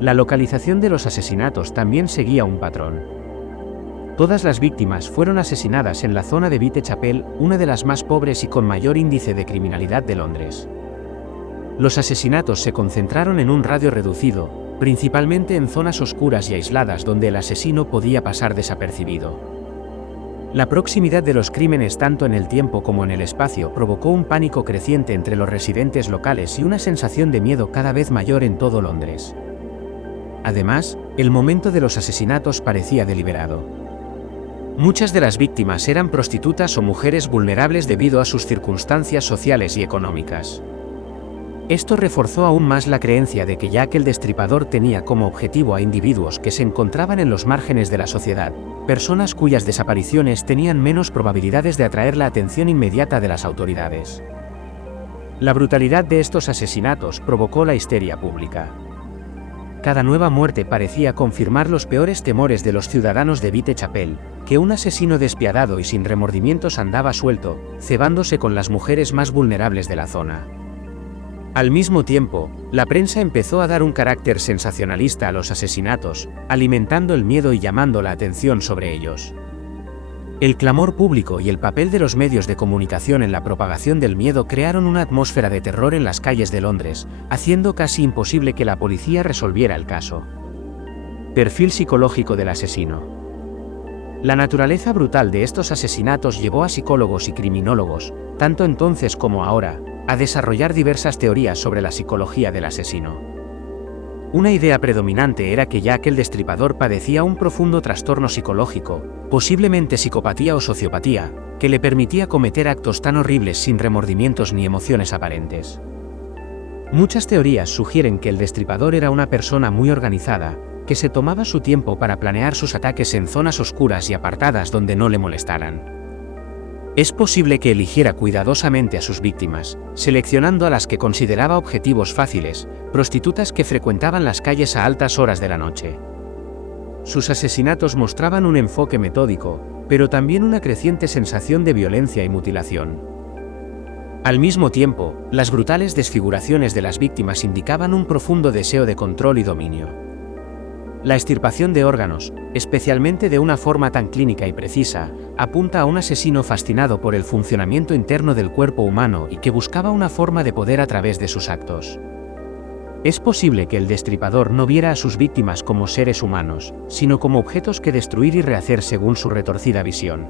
La localización de los asesinatos también seguía un patrón. Todas las víctimas fueron asesinadas en la zona de Whitechapel, una de las más pobres y con mayor índice de criminalidad de Londres. Los asesinatos se concentraron en un radio reducido, principalmente en zonas oscuras y aisladas donde el asesino podía pasar desapercibido. La proximidad de los crímenes tanto en el tiempo como en el espacio provocó un pánico creciente entre los residentes locales y una sensación de miedo cada vez mayor en todo Londres. Además, el momento de los asesinatos parecía deliberado. Muchas de las víctimas eran prostitutas o mujeres vulnerables debido a sus circunstancias sociales y económicas. Esto reforzó aún más la creencia de que Jack el Destripador tenía como objetivo a individuos que se encontraban en los márgenes de la sociedad, personas cuyas desapariciones tenían menos probabilidades de atraer la atención inmediata de las autoridades. La brutalidad de estos asesinatos provocó la histeria pública. Cada nueva muerte parecía confirmar los peores temores de los ciudadanos de Whitechapel, que un asesino despiadado y sin remordimientos andaba suelto, cebándose con las mujeres más vulnerables de la zona. Al mismo tiempo, la prensa empezó a dar un carácter sensacionalista a los asesinatos, alimentando el miedo y llamando la atención sobre ellos. El clamor público y el papel de los medios de comunicación en la propagación del miedo crearon una atmósfera de terror en las calles de Londres, haciendo casi imposible que la policía resolviera el caso. Perfil psicológico del asesino. La naturaleza brutal de estos asesinatos llevó a psicólogos y criminólogos, tanto entonces como ahora, a desarrollar diversas teorías sobre la psicología del asesino. Una idea predominante era que Jack el Destripador padecía un profundo trastorno psicológico, posiblemente psicopatía o sociopatía, que le permitía cometer actos tan horribles sin remordimientos ni emociones aparentes. Muchas teorías sugieren que el Destripador era una persona muy organizada, que se tomaba su tiempo para planear sus ataques en zonas oscuras y apartadas donde no le molestaran. Es posible que eligiera cuidadosamente a sus víctimas, seleccionando a las que consideraba objetivos fáciles, prostitutas que frecuentaban las calles a altas horas de la noche. Sus asesinatos mostraban un enfoque metódico, pero también una creciente sensación de violencia y mutilación. Al mismo tiempo, las brutales desfiguraciones de las víctimas indicaban un profundo deseo de control y dominio. La extirpación de órganos, especialmente de una forma tan clínica y precisa, apunta a un asesino fascinado por el funcionamiento interno del cuerpo humano y que buscaba una forma de poder a través de sus actos. Es posible que el Destripador no viera a sus víctimas como seres humanos, sino como objetos que destruir y rehacer según su retorcida visión.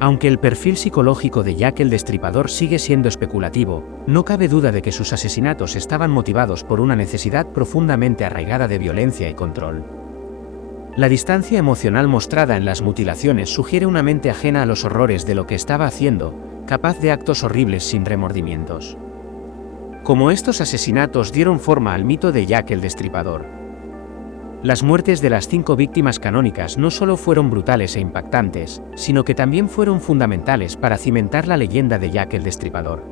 Aunque el perfil psicológico de Jack el Destripador sigue siendo especulativo, no cabe duda de que sus asesinatos estaban motivados por una necesidad profundamente arraigada de violencia y control. La distancia emocional mostrada en las mutilaciones sugiere una mente ajena a los horrores de lo que estaba haciendo, capaz de actos horribles sin remordimientos. Como estos asesinatos dieron forma al mito de Jack el Destripador. Las muertes de las 5 víctimas canónicas no solo fueron brutales e impactantes, sino que también fueron fundamentales para cimentar la leyenda de Jack el Destripador.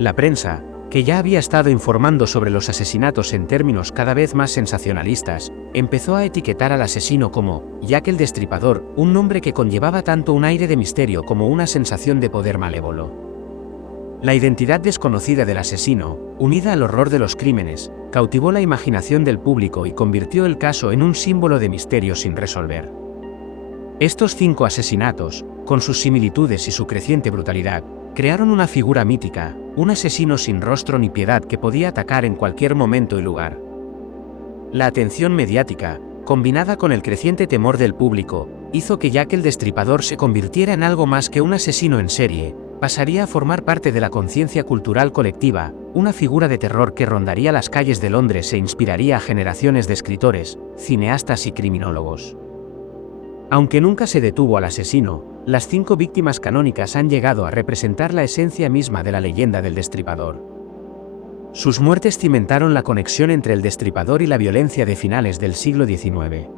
La prensa, que ya había estado informando sobre los asesinatos en términos cada vez más sensacionalistas, empezó a etiquetar al asesino como Jack el Destripador, un nombre que conllevaba tanto un aire de misterio como una sensación de poder malévolo. La identidad desconocida del asesino, unida al horror de los crímenes, cautivó la imaginación del público y convirtió el caso en un símbolo de misterio sin resolver. Estos 5 asesinatos, con sus similitudes y su creciente brutalidad, crearon una figura mítica, un asesino sin rostro ni piedad que podía atacar en cualquier momento y lugar. La atención mediática, combinada con el creciente temor del público, hizo que Jack el Destripador se convirtiera en algo más que un asesino en serie. Pasaría a formar parte de la conciencia cultural colectiva, una figura de terror que rondaría las calles de Londres e inspiraría a generaciones de escritores, cineastas y criminólogos. Aunque nunca se detuvo al asesino, las 5 víctimas canónicas han llegado a representar la esencia misma de la leyenda del Destripador. Sus muertes cimentaron la conexión entre el Destripador y la violencia de finales del siglo XIX.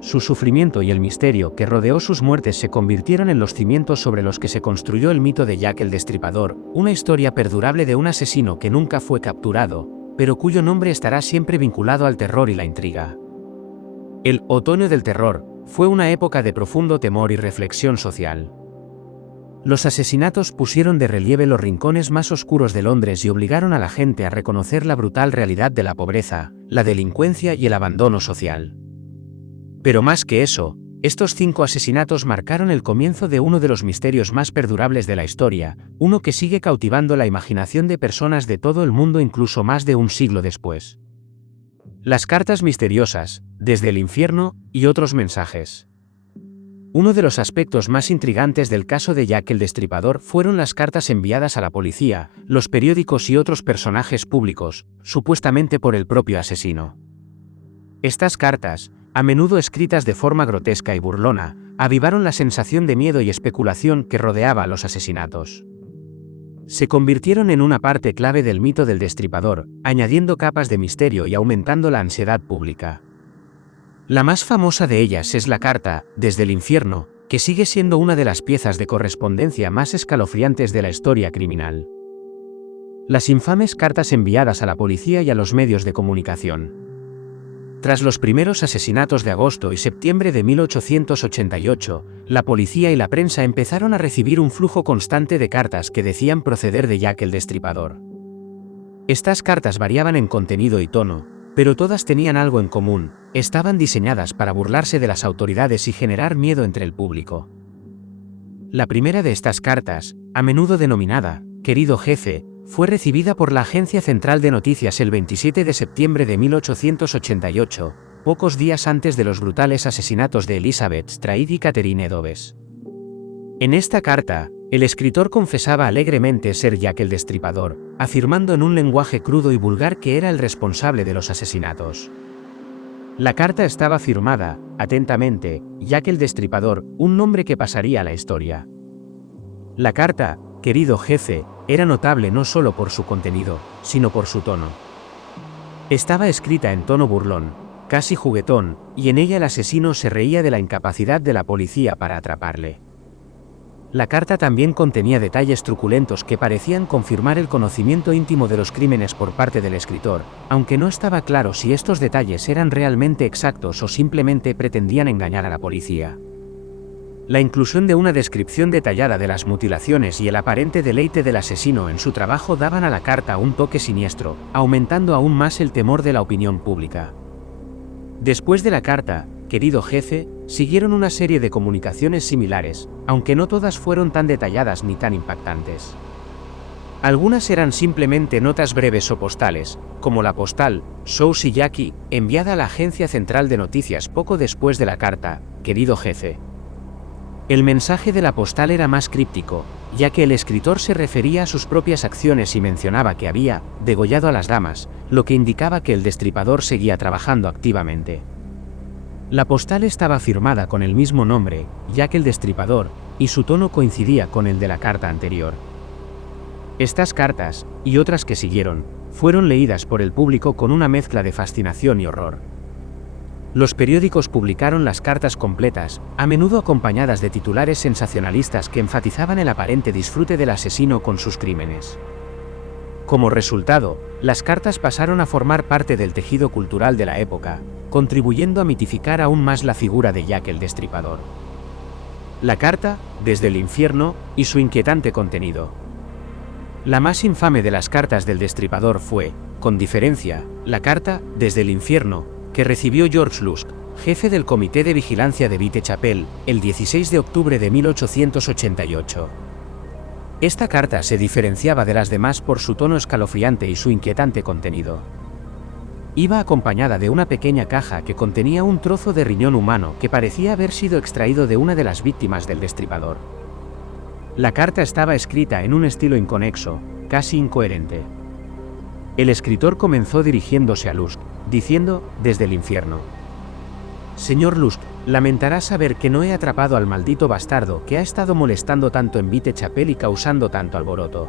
Su sufrimiento y el misterio que rodeó sus muertes se convirtieron en los cimientos sobre los que se construyó el mito de Jack el Destripador, una historia perdurable de un asesino que nunca fue capturado, pero cuyo nombre estará siempre vinculado al terror y la intriga. El Otoño del Terror fue una época de profundo temor y reflexión social. Los asesinatos pusieron de relieve los rincones más oscuros de Londres y obligaron a la gente a reconocer la brutal realidad de la pobreza, la delincuencia y el abandono social. Pero más que eso, estos 5 asesinatos marcaron el comienzo de uno de los misterios más perdurables de la historia, uno que sigue cautivando la imaginación de personas de todo el mundo incluso más de un siglo después. Las cartas misteriosas, desde el infierno, y otros mensajes. Uno de los aspectos más intrigantes del caso de Jack el Destripador fueron las cartas enviadas a la policía, los periódicos y otros personajes públicos, supuestamente por el propio asesino. Estas cartas, a menudo escritas de forma grotesca y burlona, avivaron la sensación de miedo y especulación que rodeaba a los asesinatos. Se convirtieron en una parte clave del mito del Destripador, añadiendo capas de misterio y aumentando la ansiedad pública. La más famosa de ellas es la carta, Desde el infierno, que sigue siendo una de las piezas de correspondencia más escalofriantes de la historia criminal. Las infames cartas enviadas a la policía y a los medios de comunicación. Tras los primeros asesinatos de agosto y septiembre de 1888, la policía y la prensa empezaron a recibir un flujo constante de cartas que decían proceder de Jack el Destripador. Estas cartas variaban en contenido y tono, pero todas tenían algo en común: estaban diseñadas para burlarse de las autoridades y generar miedo entre el público. La primera de estas cartas, a menudo denominada «Querido jefe», fue recibida por la Agencia Central de Noticias el 27 de septiembre de 1888, pocos días antes de los brutales asesinatos de Elizabeth Stride y Catherine Eddowes. En esta carta, el escritor confesaba alegremente ser Jack el Destripador, afirmando en un lenguaje crudo y vulgar que era el responsable de los asesinatos. La carta estaba firmada, atentamente, Jack el Destripador, un nombre que pasaría a la historia. La carta, «Querido jefe», era notable no solo por su contenido, sino por su tono. Estaba escrita en tono burlón, casi juguetón, y en ella el asesino se reía de la incapacidad de la policía para atraparle. La carta también contenía detalles truculentos que parecían confirmar el conocimiento íntimo de los crímenes por parte del escritor, aunque no estaba claro si estos detalles eran realmente exactos o simplemente pretendían engañar a la policía. La inclusión de una descripción detallada de las mutilaciones y el aparente deleite del asesino en su trabajo daban a la carta un toque siniestro, aumentando aún más el temor de la opinión pública. Después de la carta, «Querido jefe», siguieron una serie de comunicaciones similares, aunque no todas fueron tan detalladas ni tan impactantes. Algunas eran simplemente notas breves o postales, como la postal «Sous y Jackie», enviada a la Agencia Central de Noticias poco después de la carta «Querido jefe». El mensaje de la postal era más críptico, ya que el escritor se refería a sus propias acciones y mencionaba que había degollado a las damas, lo que indicaba que el destripador seguía trabajando activamente. La postal estaba firmada con el mismo nombre, Jack el Destripador, y su tono coincidía con el de la carta anterior. Estas cartas, y otras que siguieron, fueron leídas por el público con una mezcla de fascinación y horror. Los periódicos publicaron las cartas completas, a menudo acompañadas de titulares sensacionalistas que enfatizaban el aparente disfrute del asesino con sus crímenes. Como resultado, las cartas pasaron a formar parte del tejido cultural de la época, contribuyendo a mitificar aún más la figura de Jack el Destripador. La carta, Desde el infierno, y su inquietante contenido. La más infame de las cartas del Destripador fue, con diferencia, la carta, Desde el infierno, que recibió George Lusk, jefe del Comité de Vigilancia de Whitechapel, el 16 de octubre de 1888. Esta carta se diferenciaba de las demás por su tono escalofriante y su inquietante contenido. Iba acompañada de una pequeña caja que contenía un trozo de riñón humano que parecía haber sido extraído de una de las víctimas del Destripador. La carta estaba escrita en un estilo inconexo, casi incoherente. El escritor comenzó dirigiéndose a Lusk, diciendo, desde el infierno: «Señor Lusk, lamentará saber que no he atrapado al maldito bastardo que ha estado molestando tanto en Whitechapel y causando tanto alboroto».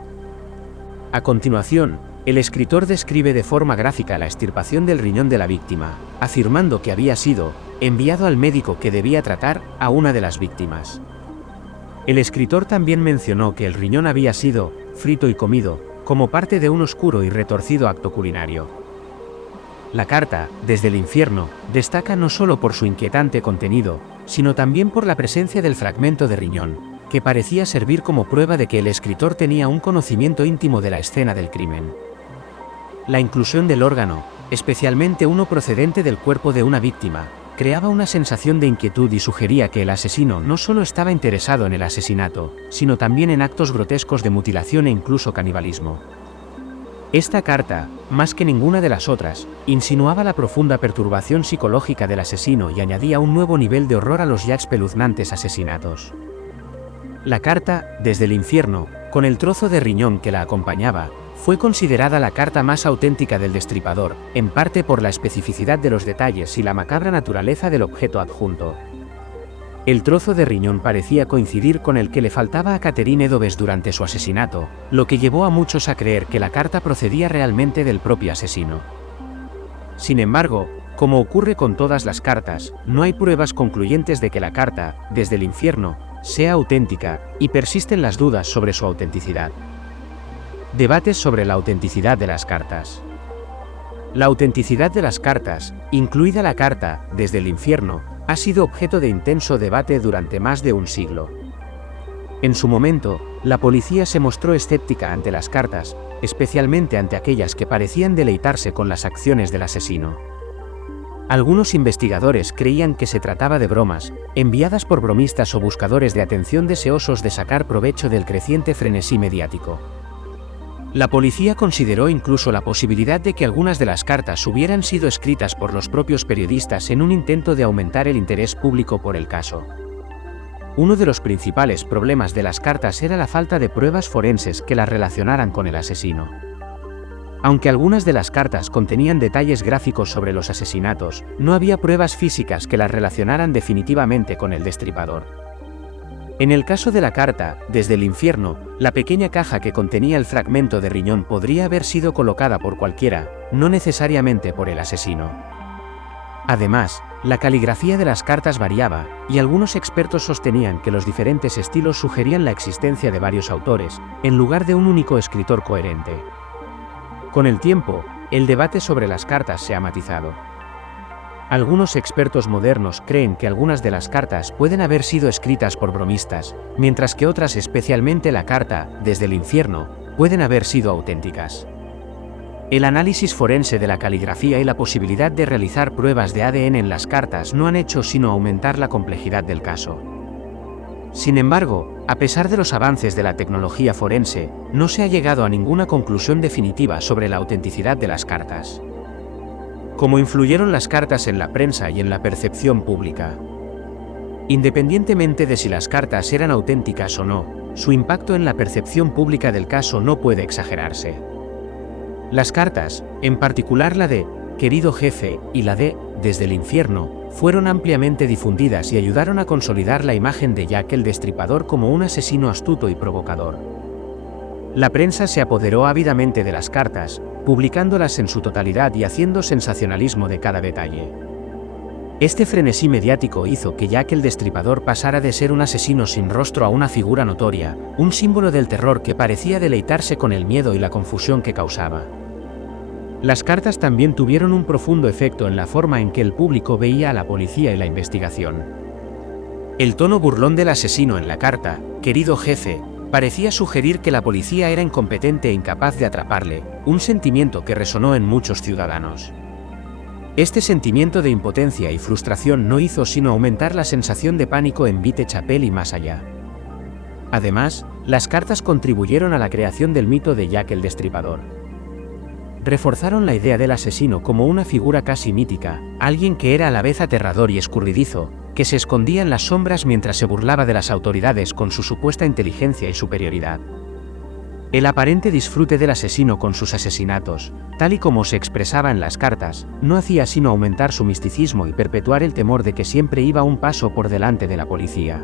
A continuación, el escritor describe de forma gráfica la extirpación del riñón de la víctima, afirmando que había sido enviado al médico que debía tratar a una de las víctimas. El escritor también mencionó que el riñón había sido frito y comido, como parte de un oscuro y retorcido acto culinario. La carta, Desde el infierno, destaca no solo por su inquietante contenido, sino también por la presencia del fragmento de riñón, que parecía servir como prueba de que el escritor tenía un conocimiento íntimo de la escena del crimen. La inclusión del órgano, especialmente uno procedente del cuerpo de una víctima, creaba una sensación de inquietud y sugería que el asesino no solo estaba interesado en el asesinato, sino también en actos grotescos de mutilación e incluso canibalismo. Esta carta, más que ninguna de las otras, insinuaba la profunda perturbación psicológica del asesino y añadía un nuevo nivel de horror a los ya espeluznantes asesinatos. La carta, desde el infierno, con el trozo de riñón que la acompañaba, fue considerada la carta más auténtica del Destripador, en parte por la especificidad de los detalles y la macabra naturaleza del objeto adjunto. El trozo de riñón parecía coincidir con el que le faltaba a Catherine Edoves durante su asesinato, lo que llevó a muchos a creer que la carta procedía realmente del propio asesino. Sin embargo, como ocurre con todas las cartas, no hay pruebas concluyentes de que la carta, desde el infierno, sea auténtica, y persisten las dudas sobre su autenticidad. Debates sobre la autenticidad de las cartas. La autenticidad de las cartas, incluida la carta, desde el infierno, ha sido objeto de intenso debate durante más de un siglo. En su momento, la policía se mostró escéptica ante las cartas, especialmente ante aquellas que parecían deleitarse con las acciones del asesino. Algunos investigadores creían que se trataba de bromas, enviadas por bromistas o buscadores de atención deseosos de sacar provecho del creciente frenesí mediático. La policía consideró incluso la posibilidad de que algunas de las cartas hubieran sido escritas por los propios periodistas en un intento de aumentar el interés público por el caso. Uno de los principales problemas de las cartas era la falta de pruebas forenses que las relacionaran con el asesino. Aunque algunas de las cartas contenían detalles gráficos sobre los asesinatos, no había pruebas físicas que las relacionaran definitivamente con el Destripador. En el caso de la carta, desde el infierno, la pequeña caja que contenía el fragmento de riñón podría haber sido colocada por cualquiera, no necesariamente por el asesino. Además, la caligrafía de las cartas variaba, y algunos expertos sostenían que los diferentes estilos sugerían la existencia de varios autores, en lugar de un único escritor coherente. Con el tiempo, el debate sobre las cartas se ha matizado. Algunos expertos modernos creen que algunas de las cartas pueden haber sido escritas por bromistas, mientras que otras, especialmente la carta, desde el infierno, pueden haber sido auténticas. El análisis forense de la caligrafía y la posibilidad de realizar pruebas de ADN en las cartas no han hecho sino aumentar la complejidad del caso. Sin embargo, a pesar de los avances de la tecnología forense, no se ha llegado a ninguna conclusión definitiva sobre la autenticidad de las cartas. ¿Cómo influyeron las cartas en la prensa y en la percepción pública? Independientemente de si las cartas eran auténticas o no, su impacto en la percepción pública del caso no puede exagerarse. Las cartas, en particular la de «Querido jefe» y la de «Desde el infierno», fueron ampliamente difundidas y ayudaron a consolidar la imagen de Jack el Destripador como un asesino astuto y provocador. La prensa se apoderó ávidamente de las cartas, publicándolas en su totalidad y haciendo sensacionalismo de cada detalle. Este frenesí mediático hizo que Jack el Destripador pasara de ser un asesino sin rostro a una figura notoria, un símbolo del terror que parecía deleitarse con el miedo y la confusión que causaba. Las cartas también tuvieron un profundo efecto en la forma en que el público veía a la policía y la investigación. El tono burlón del asesino en la carta, «Querido jefe», parecía sugerir que la policía era incompetente e incapaz de atraparle, un sentimiento que resonó en muchos ciudadanos. Este sentimiento de impotencia y frustración no hizo sino aumentar la sensación de pánico en Whitechapel y más allá. Además, las cartas contribuyeron a la creación del mito de Jack el Destripador. Reforzaron la idea del asesino como una figura casi mítica, alguien que era a la vez aterrador y escurridizo, que se escondía en las sombras mientras se burlaba de las autoridades con su supuesta inteligencia y superioridad. El aparente disfrute del asesino con sus asesinatos, tal y como se expresaba en las cartas, no hacía sino aumentar su misticismo y perpetuar el temor de que siempre iba un paso por delante de la policía.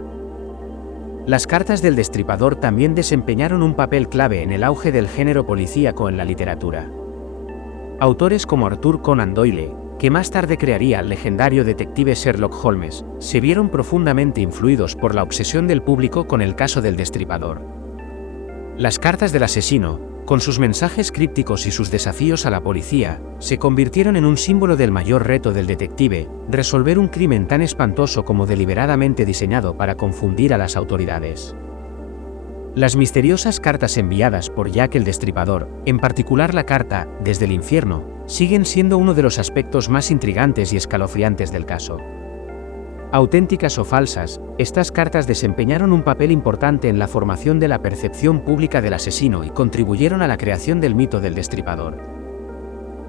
Las cartas del Destripador también desempeñaron un papel clave en el auge del género policíaco en la literatura. Autores como Arthur Conan Doyle, que más tarde crearía al legendario detective Sherlock Holmes, se vieron profundamente influidos por la obsesión del público con el caso del Destripador. Las cartas del asesino, con sus mensajes crípticos y sus desafíos a la policía, se convirtieron en un símbolo del mayor reto del detective, resolver un crimen tan espantoso como deliberadamente diseñado para confundir a las autoridades. Las misteriosas cartas enviadas por Jack el Destripador, en particular la carta «Desde el infierno», siguen siendo uno de los aspectos más intrigantes y escalofriantes del caso. Auténticas o falsas, Estas cartas desempeñaron un papel importante en la formación de la percepción pública del asesino y contribuyeron a la creación del mito del destripador.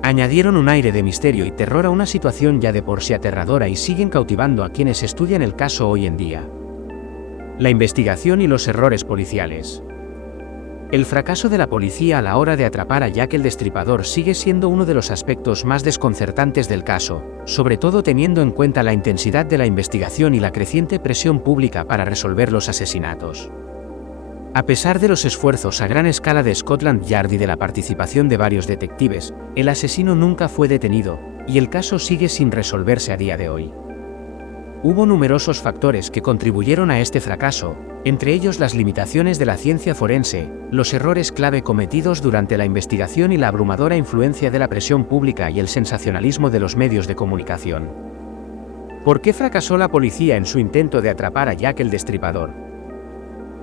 Añadieron un aire de misterio y terror a una situación ya de por sí aterradora y siguen cautivando a quienes estudian el caso hoy en día. La investigación y los errores policiales. El fracaso de la policía a la hora de atrapar a Jack el Destripador sigue siendo uno de los aspectos más desconcertantes del caso, sobre todo teniendo en cuenta la intensidad de la investigación y la creciente presión pública para resolver los asesinatos. A pesar de los esfuerzos a gran escala de Scotland Yard y de la participación de varios detectives, el asesino nunca fue detenido, y el caso sigue sin resolverse a día de hoy. Hubo numerosos factores que contribuyeron a este fracaso, entre ellos las limitaciones de la ciencia forense, los errores clave cometidos durante la investigación y la abrumadora influencia de la presión pública y el sensacionalismo de los medios de comunicación. ¿Por qué fracasó la policía en su intento de atrapar a Jack el Destripador?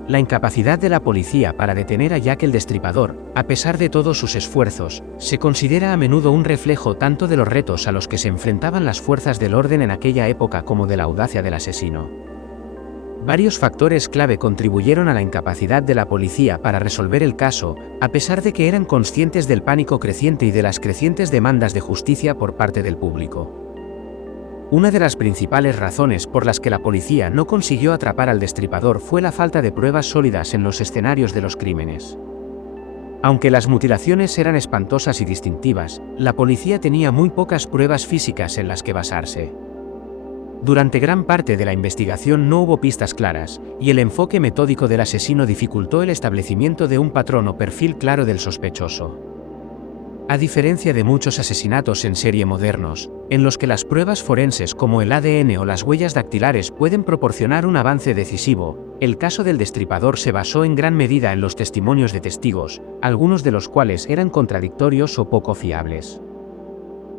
La incapacidad de la policía para detener a Jack el Destripador, a pesar de todos sus esfuerzos, se considera a menudo un reflejo tanto de los retos a los que se enfrentaban las fuerzas del orden en aquella época como de la audacia del asesino. Varios factores clave contribuyeron a la incapacidad de la policía para resolver el caso, a pesar de que eran conscientes del pánico creciente y de las crecientes demandas de justicia por parte del público. Una de las principales razones por las que la policía no consiguió atrapar al destripador fue la falta de pruebas sólidas en los escenarios de los crímenes. Aunque las mutilaciones eran espantosas y distintivas, la policía tenía muy pocas pruebas físicas en las que basarse. Durante gran parte de la investigación no hubo pistas claras, y el enfoque metódico del asesino dificultó el establecimiento de un patrón o perfil claro del sospechoso. A diferencia de muchos asesinatos en serie modernos, en los que las pruebas forenses como el ADN o las huellas dactilares pueden proporcionar un avance decisivo, el caso del destripador se basó en gran medida en los testimonios de testigos, algunos de los cuales eran contradictorios o poco fiables.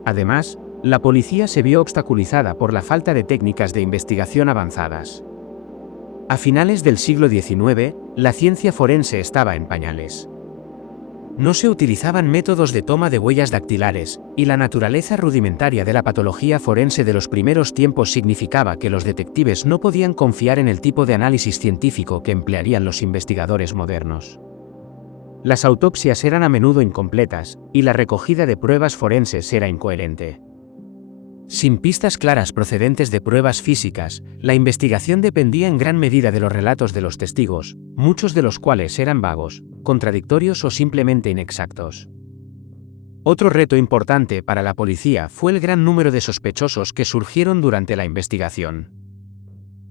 Además, la policía se vio obstaculizada por la falta de técnicas de investigación avanzadas. A finales del siglo XIX, la ciencia forense estaba en pañales. No se utilizaban métodos de toma de huellas dactilares, y la naturaleza rudimentaria de la patología forense de los primeros tiempos significaba que los detectives no podían confiar en el tipo de análisis científico que emplearían los investigadores modernos. Las autopsias eran a menudo incompletas, y la recogida de pruebas forenses era incoherente. Sin pistas claras procedentes de pruebas físicas, la investigación dependía en gran medida de los relatos de los testigos, muchos de los cuales eran vagos, contradictorios o simplemente inexactos. Otro reto importante para la policía fue el gran número de sospechosos que surgieron durante la investigación.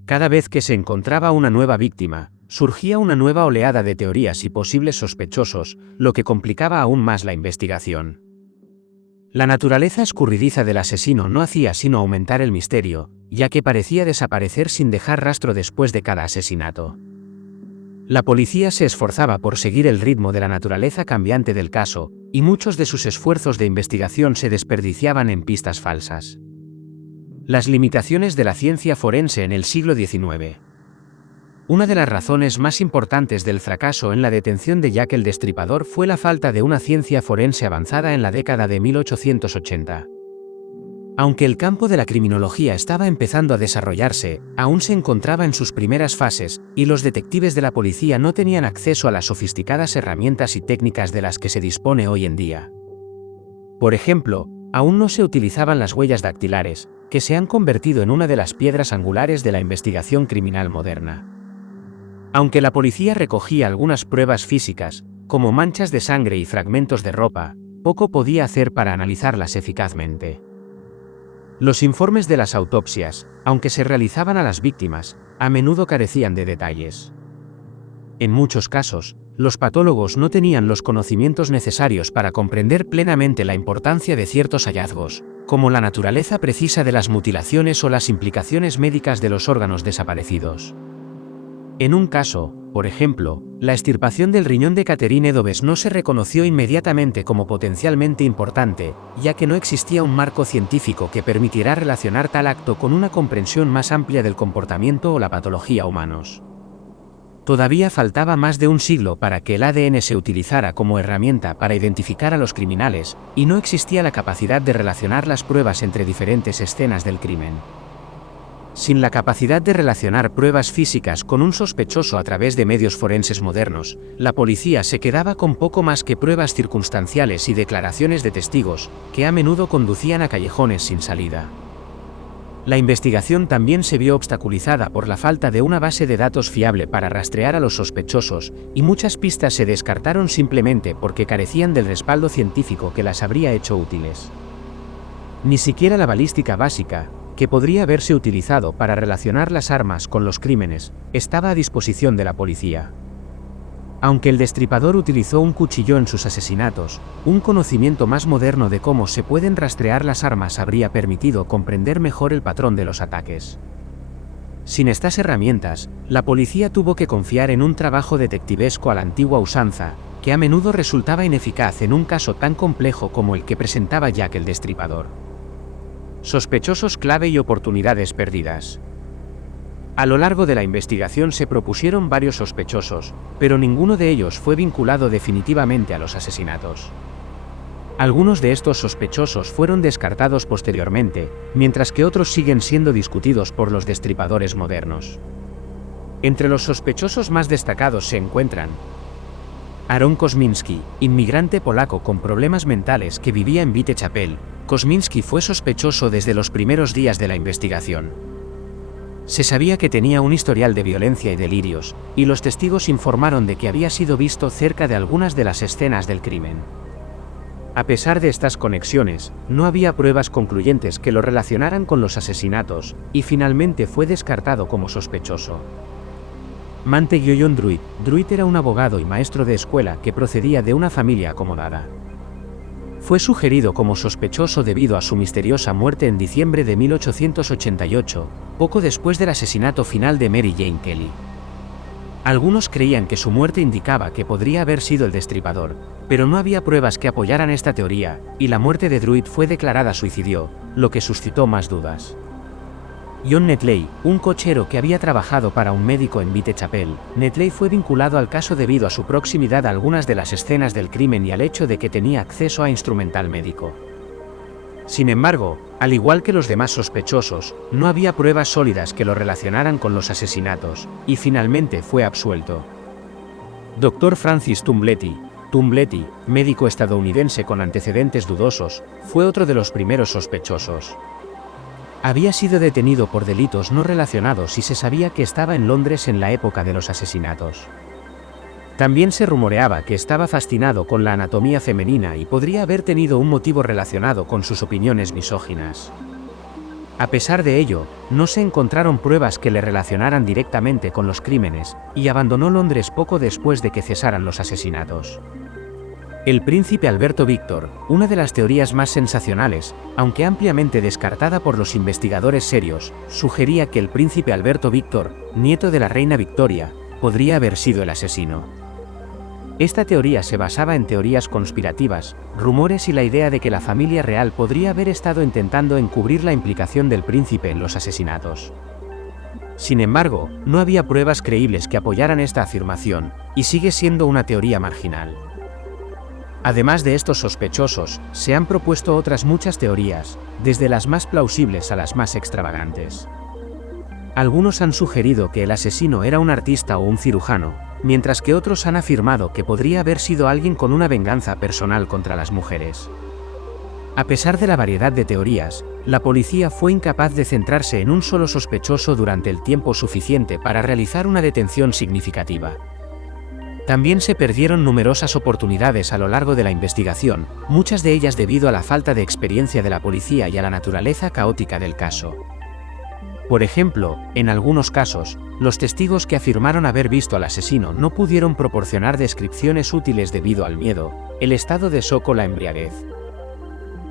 Cada vez que se encontraba una nueva víctima, surgía una nueva oleada de teorías y posibles sospechosos, lo que complicaba aún más la investigación. La naturaleza escurridiza del asesino no hacía sino aumentar el misterio, ya que parecía desaparecer sin dejar rastro después de cada asesinato. La policía se esforzaba por seguir el ritmo de la naturaleza cambiante del caso, y muchos de sus esfuerzos de investigación se desperdiciaban en pistas falsas. Las limitaciones de la ciencia forense en el siglo XIX. Una de las razones más importantes del fracaso en la detención de Jack el Destripador fue la falta de una ciencia forense avanzada en la década de 1880. Aunque el campo de la criminología estaba empezando a desarrollarse, aún se encontraba en sus primeras fases, y los detectives de la policía no tenían acceso a las sofisticadas herramientas y técnicas de las que se dispone hoy en día. Por ejemplo, aún no se utilizaban las huellas dactilares, que se han convertido en una de las piedras angulares de la investigación criminal moderna. Aunque la policía recogía algunas pruebas físicas, como manchas de sangre y fragmentos de ropa, poco podía hacer para analizarlas eficazmente. Los informes de las autopsias, aunque se realizaban a las víctimas, a menudo carecían de detalles. En muchos casos, los patólogos no tenían los conocimientos necesarios para comprender plenamente la importancia de ciertos hallazgos, como la naturaleza precisa de las mutilaciones o las implicaciones médicas de los órganos desaparecidos. En un caso, por ejemplo, la extirpación del riñón de Catherine Eddowes no se reconoció inmediatamente como potencialmente importante, ya que no existía un marco científico que permitiera relacionar tal acto con una comprensión más amplia del comportamiento o la patología humanos. Todavía faltaba más de un siglo para que el ADN se utilizara como herramienta para identificar a los criminales, y no existía la capacidad de relacionar las pruebas entre diferentes escenas del crimen. Sin la capacidad de relacionar pruebas físicas con un sospechoso a través de medios forenses modernos, la policía se quedaba con poco más que pruebas circunstanciales y declaraciones de testigos, que a menudo conducían a callejones sin salida. La investigación también se vio obstaculizada por la falta de una base de datos fiable para rastrear a los sospechosos, y muchas pistas se descartaron simplemente porque carecían del respaldo científico que las habría hecho útiles. Ni siquiera la balística básica, que podría haberse utilizado para relacionar las armas con los crímenes, estaba a disposición de la policía. Aunque el destripador utilizó un cuchillo en sus asesinatos, un conocimiento más moderno de cómo se pueden rastrear las armas habría permitido comprender mejor el patrón de los ataques. Sin estas herramientas, la policía tuvo que confiar en un trabajo detectivesco a la antigua usanza, que a menudo resultaba ineficaz en un caso tan complejo como el que presentaba Jack el Destripador. Sospechosos clave y oportunidades perdidas. A lo largo de la investigación se propusieron varios sospechosos, pero ninguno de ellos fue vinculado definitivamente a los asesinatos. Algunos de estos sospechosos fueron descartados posteriormente, mientras que otros siguen siendo discutidos por los destripadores modernos. Entre los sospechosos más destacados se encuentran Aaron Kosminski, inmigrante polaco con problemas mentales que vivía en Vitechapel. Kosminski fue sospechoso desde los primeros días de la investigación. Se sabía que tenía un historial de violencia y delirios, y los testigos informaron de que había sido visto cerca de algunas de las escenas del crimen. A pesar de estas conexiones, no había pruebas concluyentes que lo relacionaran con los asesinatos, y finalmente fue descartado como sospechoso. Mante Gyoyon Druid. Druid era un abogado y maestro de escuela que procedía de una familia acomodada. Fue sugerido como sospechoso debido a su misteriosa muerte en diciembre de 1888, poco después del asesinato final de Mary Jane Kelly. Algunos creían que su muerte indicaba que podría haber sido el destripador, pero no había pruebas que apoyaran esta teoría, y la muerte de Druid fue declarada suicidio, lo que suscitó más dudas. John Netley, un cochero que había trabajado para un médico en Vitechapel. Netley fue vinculado al caso debido a su proximidad a algunas de las escenas del crimen y al hecho de que tenía acceso a instrumental médico. Sin embargo, al igual que los demás sospechosos, no había pruebas sólidas que lo relacionaran con los asesinatos, y finalmente fue absuelto. Dr. Francis Tumbletti, médico estadounidense con antecedentes dudosos, fue otro de los primeros sospechosos. Había sido detenido por delitos no relacionados y se sabía que estaba en Londres en la época de los asesinatos. También se rumoreaba que estaba fascinado con la anatomía femenina y podría haber tenido un motivo relacionado con sus opiniones misóginas. A pesar de ello, no se encontraron pruebas que le relacionaran directamente con los crímenes, y abandonó Londres poco después de que cesaran los asesinatos. El príncipe Alberto Víctor, una de las teorías más sensacionales, aunque ampliamente descartada por los investigadores serios, sugería que el príncipe Alberto Víctor, nieto de la reina Victoria, podría haber sido el asesino. Esta teoría se basaba en teorías conspirativas, rumores y la idea de que la familia real podría haber estado intentando encubrir la implicación del príncipe en los asesinatos. Sin embargo, no había pruebas creíbles que apoyaran esta afirmación, y sigue siendo una teoría marginal. Además de estos sospechosos, se han propuesto otras muchas teorías, desde las más plausibles a las más extravagantes. Algunos han sugerido que el asesino era un artista o un cirujano, mientras que otros han afirmado que podría haber sido alguien con una venganza personal contra las mujeres. A pesar de la variedad de teorías, la policía fue incapaz de centrarse en un solo sospechoso durante el tiempo suficiente para realizar una detención significativa. También se perdieron numerosas oportunidades a lo largo de la investigación, muchas de ellas debido a la falta de experiencia de la policía y a la naturaleza caótica del caso. Por ejemplo, en algunos casos, los testigos que afirmaron haber visto al asesino no pudieron proporcionar descripciones útiles debido al miedo, el estado de shock o la embriaguez.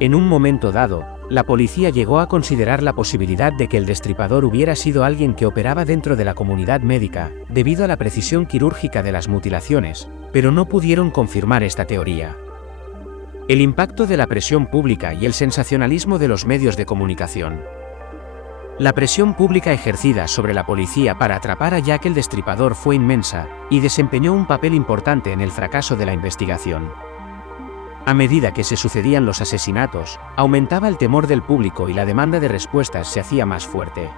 En un momento dado, la policía llegó a considerar la posibilidad de que el destripador hubiera sido alguien que operaba dentro de la comunidad médica, debido a la precisión quirúrgica de las mutilaciones, pero no pudieron confirmar esta teoría. El impacto de la presión pública y el sensacionalismo de los medios de comunicación. La presión pública ejercida sobre la policía para atrapar a Jack el Destripador fue inmensa, y desempeñó un papel importante en el fracaso de la investigación. A medida que se sucedían los asesinatos, aumentaba el temor del público y la demanda de respuestas se hacía más fuerte.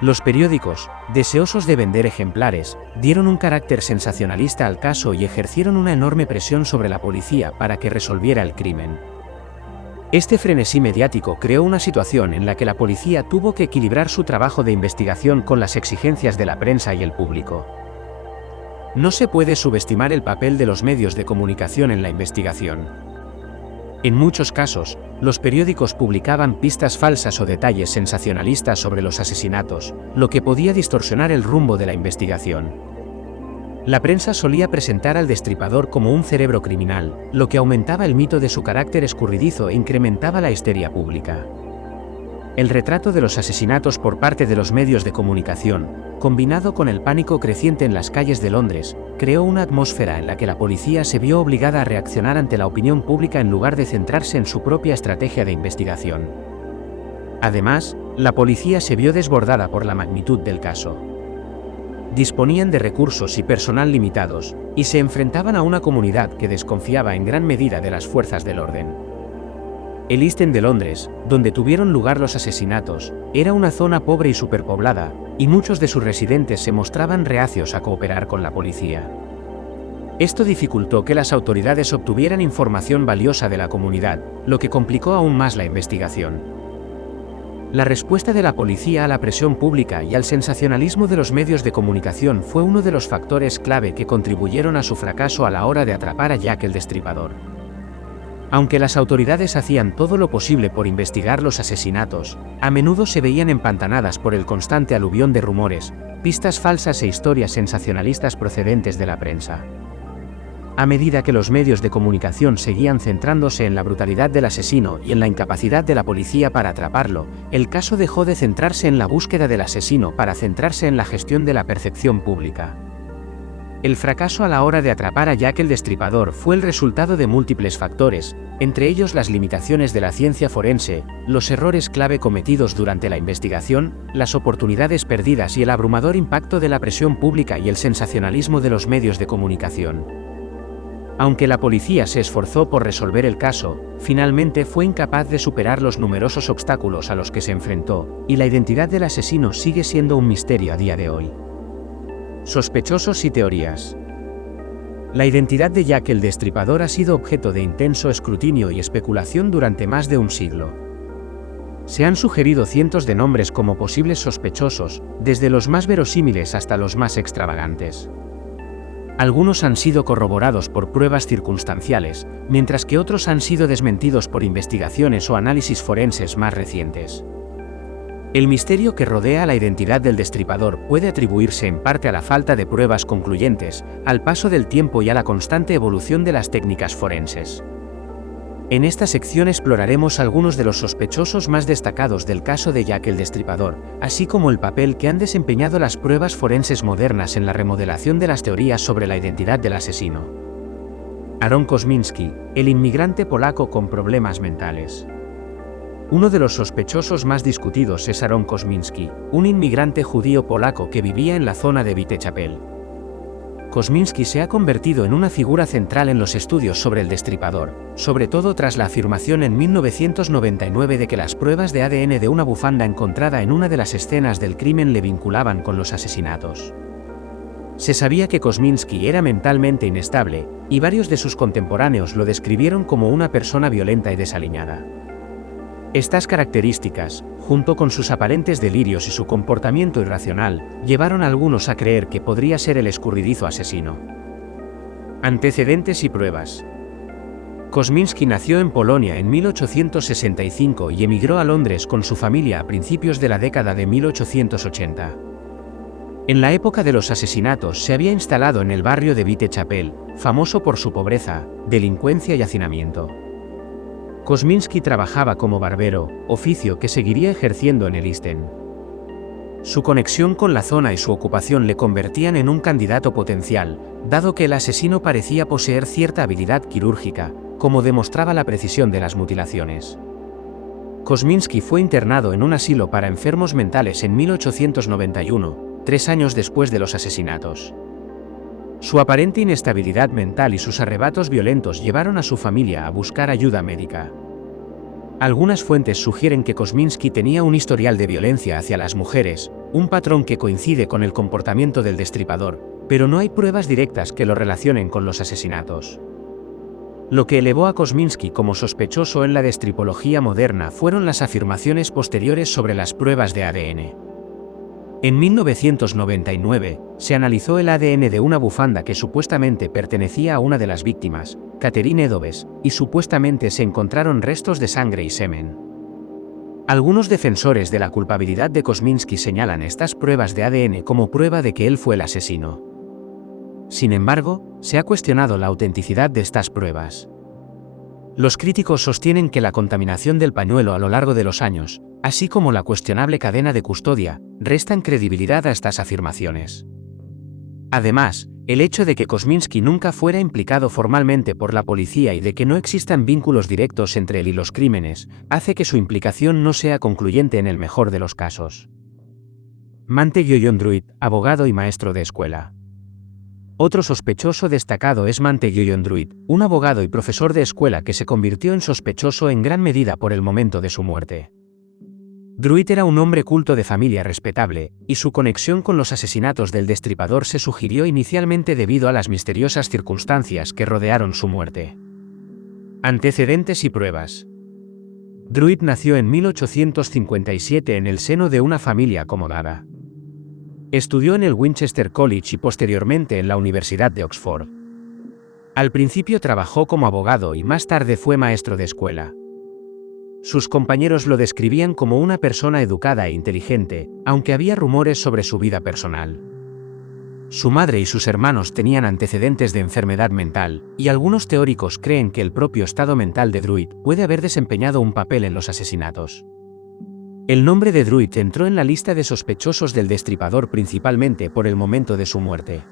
Los periódicos, deseosos de vender ejemplares, dieron un carácter sensacionalista al caso y ejercieron una enorme presión sobre la policía para que resolviera el crimen. Este frenesí mediático creó una situación en la que la policía tuvo que equilibrar su trabajo de investigación con las exigencias de la prensa y el público. No se puede subestimar el papel de los medios de comunicación en la investigación. En muchos casos, los periódicos publicaban pistas falsas o detalles sensacionalistas sobre los asesinatos, lo que podía distorsionar el rumbo de la investigación. La prensa solía presentar al destripador como un cerebro criminal, lo que aumentaba el mito de su carácter escurridizo e incrementaba la histeria pública. El retrato de los asesinatos por parte de los medios de comunicación, combinado con el pánico creciente en las calles de Londres, creó una atmósfera en la que la policía se vio obligada a reaccionar ante la opinión pública en lugar de centrarse en su propia estrategia de investigación. Además, la policía se vio desbordada por la magnitud del caso. Disponían de recursos y personal limitados, y se enfrentaban a una comunidad que desconfiaba en gran medida de las fuerzas del orden. El East End de Londres, donde tuvieron lugar los asesinatos, era una zona pobre y superpoblada, y muchos de sus residentes se mostraban reacios a cooperar con la policía. Esto dificultó que las autoridades obtuvieran información valiosa de la comunidad, lo que complicó aún más la investigación. La respuesta de la policía a la presión pública y al sensacionalismo de los medios de comunicación fue uno de los factores clave que contribuyeron a su fracaso a la hora de atrapar a Jack el Destripador. Aunque las autoridades hacían todo lo posible por investigar los asesinatos, a menudo se veían empantanadas por el constante aluvión de rumores, pistas falsas e historias sensacionalistas procedentes de la prensa. A medida que los medios de comunicación seguían centrándose en la brutalidad del asesino y en la incapacidad de la policía para atraparlo, el caso dejó de centrarse en la búsqueda del asesino para centrarse en la gestión de la percepción pública. El fracaso a la hora de atrapar a Jack el Destripador fue el resultado de múltiples factores, entre ellos las limitaciones de la ciencia forense, los errores clave cometidos durante la investigación, las oportunidades perdidas y el abrumador impacto de la presión pública y el sensacionalismo de los medios de comunicación. Aunque la policía se esforzó por resolver el caso, finalmente fue incapaz de superar los numerosos obstáculos a los que se enfrentó, y la identidad del asesino sigue siendo un misterio a día de hoy. Sospechosos y teorías. La identidad de Jack el Destripador ha sido objeto de intenso escrutinio y especulación durante más de un siglo. Se han sugerido cientos de nombres como posibles sospechosos, desde los más verosímiles hasta los más extravagantes. Algunos han sido corroborados por pruebas circunstanciales, mientras que otros han sido desmentidos por investigaciones o análisis forenses más recientes. El misterio que rodea la identidad del destripador puede atribuirse en parte a la falta de pruebas concluyentes, al paso del tiempo y a la constante evolución de las técnicas forenses. En esta sección exploraremos algunos de los sospechosos más destacados del caso de Jack el Destripador, así como el papel que han desempeñado las pruebas forenses modernas en la remodelación de las teorías sobre la identidad del asesino. Aaron Kosminski, el inmigrante polaco con problemas mentales. Uno de los sospechosos más discutidos es Aaron Kosminski, un inmigrante judío polaco que vivía en la zona de Whitechapel. Kosminski se ha convertido en una figura central en los estudios sobre el destripador, sobre todo tras la afirmación en 1999 de que las pruebas de ADN de una bufanda encontrada en una de las escenas del crimen le vinculaban con los asesinatos. Se sabía que Kosminski era mentalmente inestable, y varios de sus contemporáneos lo describieron como una persona violenta y desaliñada. Estas características, junto con sus aparentes delirios y su comportamiento irracional, llevaron a algunos a creer que podría ser el escurridizo asesino. Antecedentes y pruebas. Kosminski nació en Polonia en 1865 y emigró a Londres con su familia a principios de la década de 1880. En la época de los asesinatos se había instalado en el barrio de Whitechapel, famoso por su pobreza, delincuencia y hacinamiento. Kosminski trabajaba como barbero, oficio que seguiría ejerciendo en el East End. Su conexión con la zona y su ocupación le convertían en un candidato potencial, dado que el asesino parecía poseer cierta habilidad quirúrgica, como demostraba la precisión de las mutilaciones. Kosminski fue internado en un asilo para enfermos mentales en 1891, 3 años después de los asesinatos. Su aparente inestabilidad mental y sus arrebatos violentos llevaron a su familia a buscar ayuda médica. Algunas fuentes sugieren que Kosminski tenía un historial de violencia hacia las mujeres, un patrón que coincide con el comportamiento del destripador, pero no hay pruebas directas que lo relacionen con los asesinatos. Lo que elevó a Kosminski como sospechoso en la destripología moderna fueron las afirmaciones posteriores sobre las pruebas de ADN. En 1999, se analizó el ADN de una bufanda que supuestamente pertenecía a una de las víctimas, Catherine Edoves, y supuestamente se encontraron restos de sangre y semen. Algunos defensores de la culpabilidad de Kosminski señalan estas pruebas de ADN como prueba de que él fue el asesino. Sin embargo, se ha cuestionado la autenticidad de estas pruebas. Los críticos sostienen que la contaminación del pañuelo a lo largo de los años, así como la cuestionable cadena de custodia, restan credibilidad a estas afirmaciones. Además, el hecho de que Kosminski nunca fuera implicado formalmente por la policía y de que no existan vínculos directos entre él y los crímenes, hace que su implicación no sea concluyente en el mejor de los casos. Mante Gioyon Druid, abogado y maestro de escuela. Otro sospechoso destacado es Mante Gioyon Druid, un abogado y profesor de escuela que se convirtió en sospechoso en gran medida por el momento de su muerte. Druid era un hombre culto de familia respetable, y su conexión con los asesinatos del destripador se sugirió inicialmente debido a las misteriosas circunstancias que rodearon su muerte. Antecedentes y pruebas. Druid nació en 1857 en el seno de una familia acomodada. Estudió en el Winchester College y posteriormente en la Universidad de Oxford. Al principio trabajó como abogado y más tarde fue maestro de escuela. Sus compañeros lo describían como una persona educada e inteligente, aunque había rumores sobre su vida personal. Su madre y sus hermanos tenían antecedentes de enfermedad mental, y algunos teóricos creen que el propio estado mental de Druid puede haber desempeñado un papel en los asesinatos. El nombre de Druid entró en la lista de sospechosos del destripador principalmente por el momento de su muerte.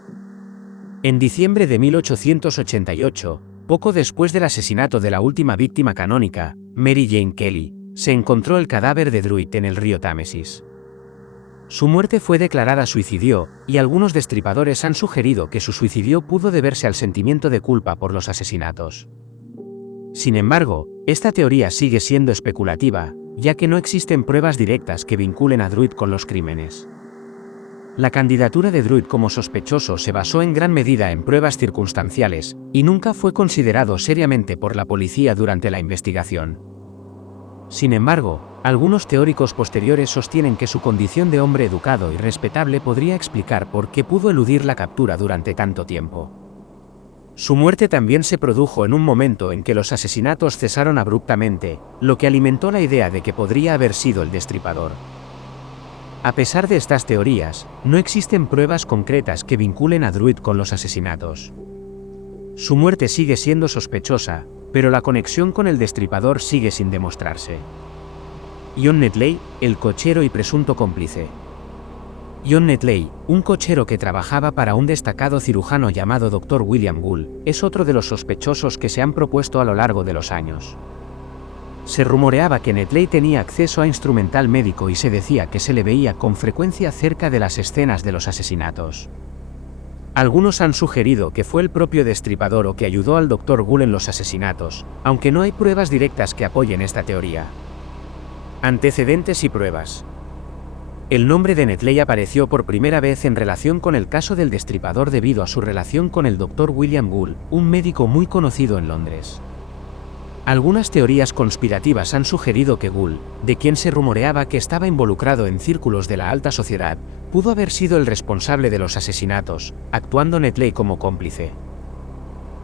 En diciembre de 1888, poco después del asesinato de la última víctima canónica, Mary Jane Kelly, se encontró el cadáver de Druid en el río Támesis. Su muerte fue declarada suicidio, y algunos destripadores han sugerido que su suicidio pudo deberse al sentimiento de culpa por los asesinatos. Sin embargo, esta teoría sigue siendo especulativa, ya que no existen pruebas directas que vinculen a Druid con los crímenes. La candidatura de Druid como sospechoso se basó en gran medida en pruebas circunstanciales, y nunca fue considerado seriamente por la policía durante la investigación. Sin embargo, algunos teóricos posteriores sostienen que su condición de hombre educado y respetable podría explicar por qué pudo eludir la captura durante tanto tiempo. Su muerte también se produjo en un momento en que los asesinatos cesaron abruptamente, lo que alimentó la idea de que podría haber sido el destripador. A pesar de estas teorías, no existen pruebas concretas que vinculen a Druid con los asesinatos. Su muerte sigue siendo sospechosa, pero la conexión con el destripador sigue sin demostrarse. John Netley, el cochero y presunto cómplice. John Netley, un cochero que trabajaba para un destacado cirujano llamado Dr. William Gould, es otro de los sospechosos que se han propuesto a lo largo de los años. Se rumoreaba que Netley tenía acceso a instrumental médico y se decía que se le veía con frecuencia cerca de las escenas de los asesinatos. Algunos han sugerido que fue el propio destripador o que ayudó al Dr. Gould en los asesinatos, aunque no hay pruebas directas que apoyen esta teoría. Antecedentes y pruebas. El nombre de Netley apareció por primera vez en relación con el caso del destripador debido a su relación con el Dr. William Gould, un médico muy conocido en Londres. Algunas teorías conspirativas han sugerido que Gould, de quien se rumoreaba que estaba involucrado en círculos de la alta sociedad, pudo haber sido el responsable de los asesinatos, actuando Netley como cómplice.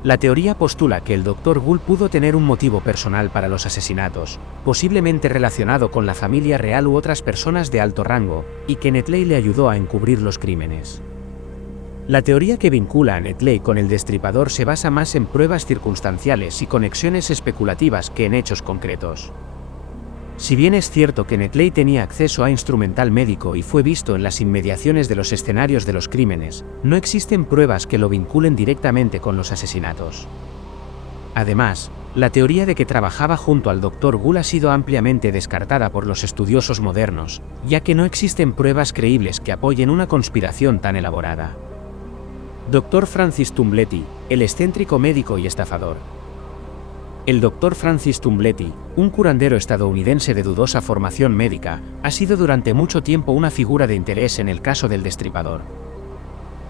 La teoría postula que el Dr. Gould pudo tener un motivo personal para los asesinatos, posiblemente relacionado con la familia real u otras personas de alto rango, y que Netley le ayudó a encubrir los crímenes. La teoría que vincula a Netley con el destripador se basa más en pruebas circunstanciales y conexiones especulativas que en hechos concretos. Si bien es cierto que Netley tenía acceso a instrumental médico y fue visto en las inmediaciones de los escenarios de los crímenes, no existen pruebas que lo vinculen directamente con los asesinatos. Además, la teoría de que trabajaba junto al Dr. Gould ha sido ampliamente descartada por los estudiosos modernos, ya que no existen pruebas creíbles que apoyen una conspiración tan elaborada. Dr. Francis Tumbletti, el excéntrico médico y estafador. El Dr. Francis Tumbletti, un curandero estadounidense de dudosa formación médica, ha sido durante mucho tiempo una figura de interés en el caso del Destripador.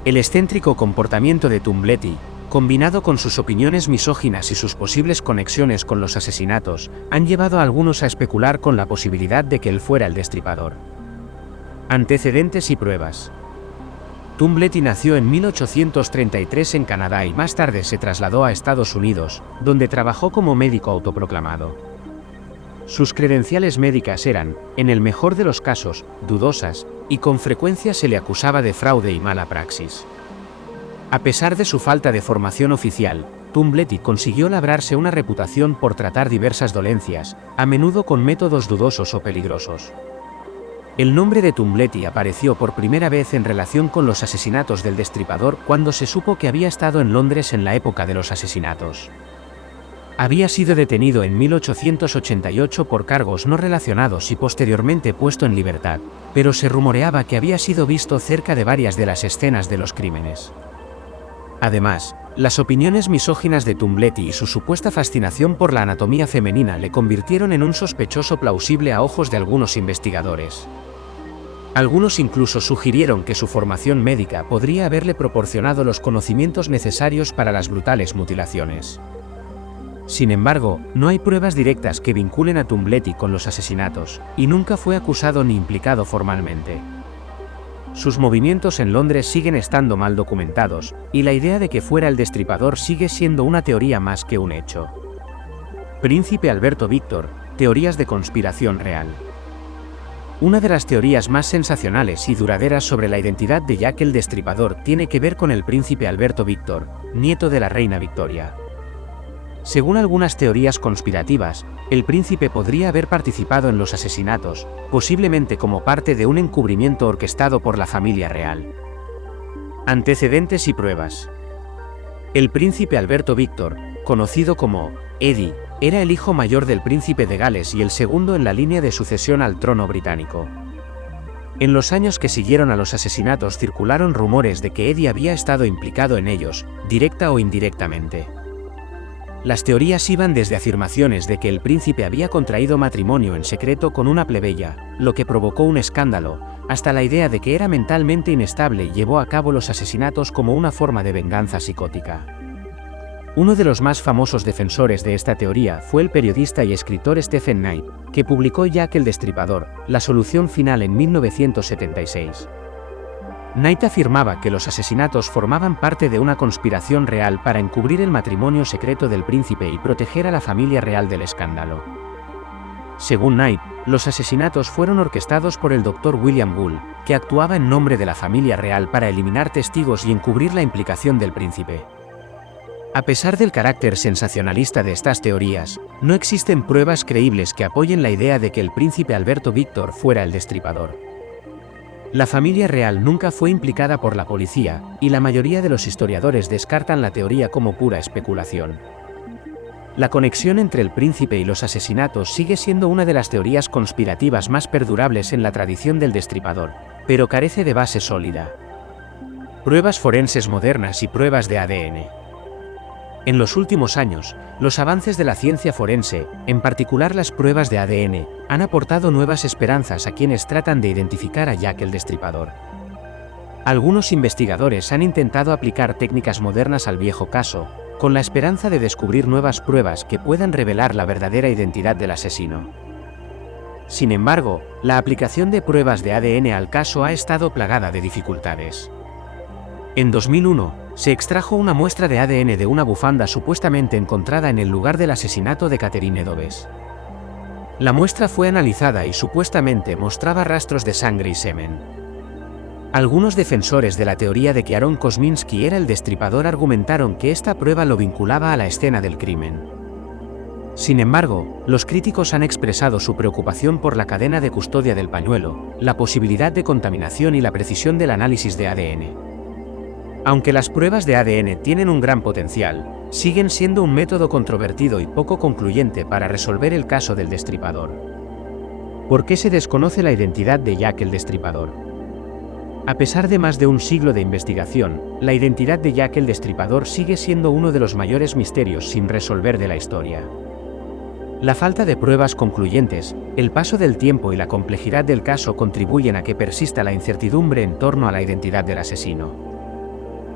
El excéntrico comportamiento de Tumbletti, combinado con sus opiniones misóginas y sus posibles conexiones con los asesinatos, han llevado a algunos a especular con la posibilidad de que él fuera el Destripador. Antecedentes y pruebas. Tumbletti nació en 1833 en Canadá y más tarde se trasladó a Estados Unidos, donde trabajó como médico autoproclamado. Sus credenciales médicas eran, en el mejor de los casos, dudosas, y con frecuencia se le acusaba de fraude y mala praxis. A pesar de su falta de formación oficial, Tumbletti consiguió labrarse una reputación por tratar diversas dolencias, a menudo con métodos dudosos o peligrosos. El nombre de Tumbletti apareció por primera vez en relación con los asesinatos del Destripador cuando se supo que había estado en Londres en la época de los asesinatos. Había sido detenido en 1888 por cargos no relacionados y posteriormente puesto en libertad, pero se rumoreaba que había sido visto cerca de varias de las escenas de los crímenes. Además, las opiniones misóginas de Tumbletti y su supuesta fascinación por la anatomía femenina le convirtieron en un sospechoso plausible a ojos de algunos investigadores. Algunos incluso sugirieron que su formación médica podría haberle proporcionado los conocimientos necesarios para las brutales mutilaciones. Sin embargo, no hay pruebas directas que vinculen a Tumbletti con los asesinatos, y nunca fue acusado ni implicado formalmente. Sus movimientos en Londres siguen estando mal documentados, y la idea de que fuera el Destripador sigue siendo una teoría más que un hecho. Príncipe Alberto Víctor, teorías de conspiración real. Una de las teorías más sensacionales y duraderas sobre la identidad de Jack el Destripador tiene que ver con el príncipe Alberto Víctor, nieto de la reina Victoria. Según algunas teorías conspirativas, el príncipe podría haber participado en los asesinatos, posiblemente como parte de un encubrimiento orquestado por la familia real. Antecedentes y pruebas. El príncipe Alberto Víctor, conocido como Eddie, era el hijo mayor del príncipe de Gales y el segundo en la línea de sucesión al trono británico. En los años que siguieron a los asesinatos circularon rumores de que Eddie había estado implicado en ellos, directa o indirectamente. Las teorías iban desde afirmaciones de que el príncipe había contraído matrimonio en secreto con una plebeya, lo que provocó un escándalo, hasta la idea de que era mentalmente inestable y llevó a cabo los asesinatos como una forma de venganza psicótica. Uno de los más famosos defensores de esta teoría fue el periodista y escritor Stephen Knight, que publicó Jack el Destripador, la solución final en 1976. Knight afirmaba que los asesinatos formaban parte de una conspiración real para encubrir el matrimonio secreto del príncipe y proteger a la familia real del escándalo. Según Knight, los asesinatos fueron orquestados por el Dr. William Gould, que actuaba en nombre de la familia real para eliminar testigos y encubrir la implicación del príncipe. A pesar del carácter sensacionalista de estas teorías, no existen pruebas creíbles que apoyen la idea de que el príncipe Alberto Víctor fuera el Destripador. La familia real nunca fue implicada por la policía, y la mayoría de los historiadores descartan la teoría como pura especulación. La conexión entre el príncipe y los asesinatos sigue siendo una de las teorías conspirativas más perdurables en la tradición del Destripador, pero carece de base sólida. Pruebas forenses modernas y pruebas de ADN. En los últimos años, los avances de la ciencia forense, en particular las pruebas de ADN, han aportado nuevas esperanzas a quienes tratan de identificar a Jack el Destripador. Algunos investigadores han intentado aplicar técnicas modernas al viejo caso, con la esperanza de descubrir nuevas pruebas que puedan revelar la verdadera identidad del asesino. Sin embargo, la aplicación de pruebas de ADN al caso ha estado plagada de dificultades. En 2001, se extrajo una muestra de ADN de una bufanda supuestamente encontrada en el lugar del asesinato de Catherine Eddowes. La muestra fue analizada y supuestamente mostraba rastros de sangre y semen. Algunos defensores de la teoría de que Aaron Kosminski era el Destripador argumentaron que esta prueba lo vinculaba a la escena del crimen. Sin embargo, los críticos han expresado su preocupación por la cadena de custodia del pañuelo, la posibilidad de contaminación y la precisión del análisis de ADN. Aunque las pruebas de ADN tienen un gran potencial, siguen siendo un método controvertido y poco concluyente para resolver el caso del Destripador. ¿Por qué se desconoce la identidad de Jack el Destripador? A pesar de más de un siglo de investigación, la identidad de Jack el Destripador sigue siendo uno de los mayores misterios sin resolver de la historia. La falta de pruebas concluyentes, el paso del tiempo y la complejidad del caso contribuyen a que persista la incertidumbre en torno a la identidad del asesino.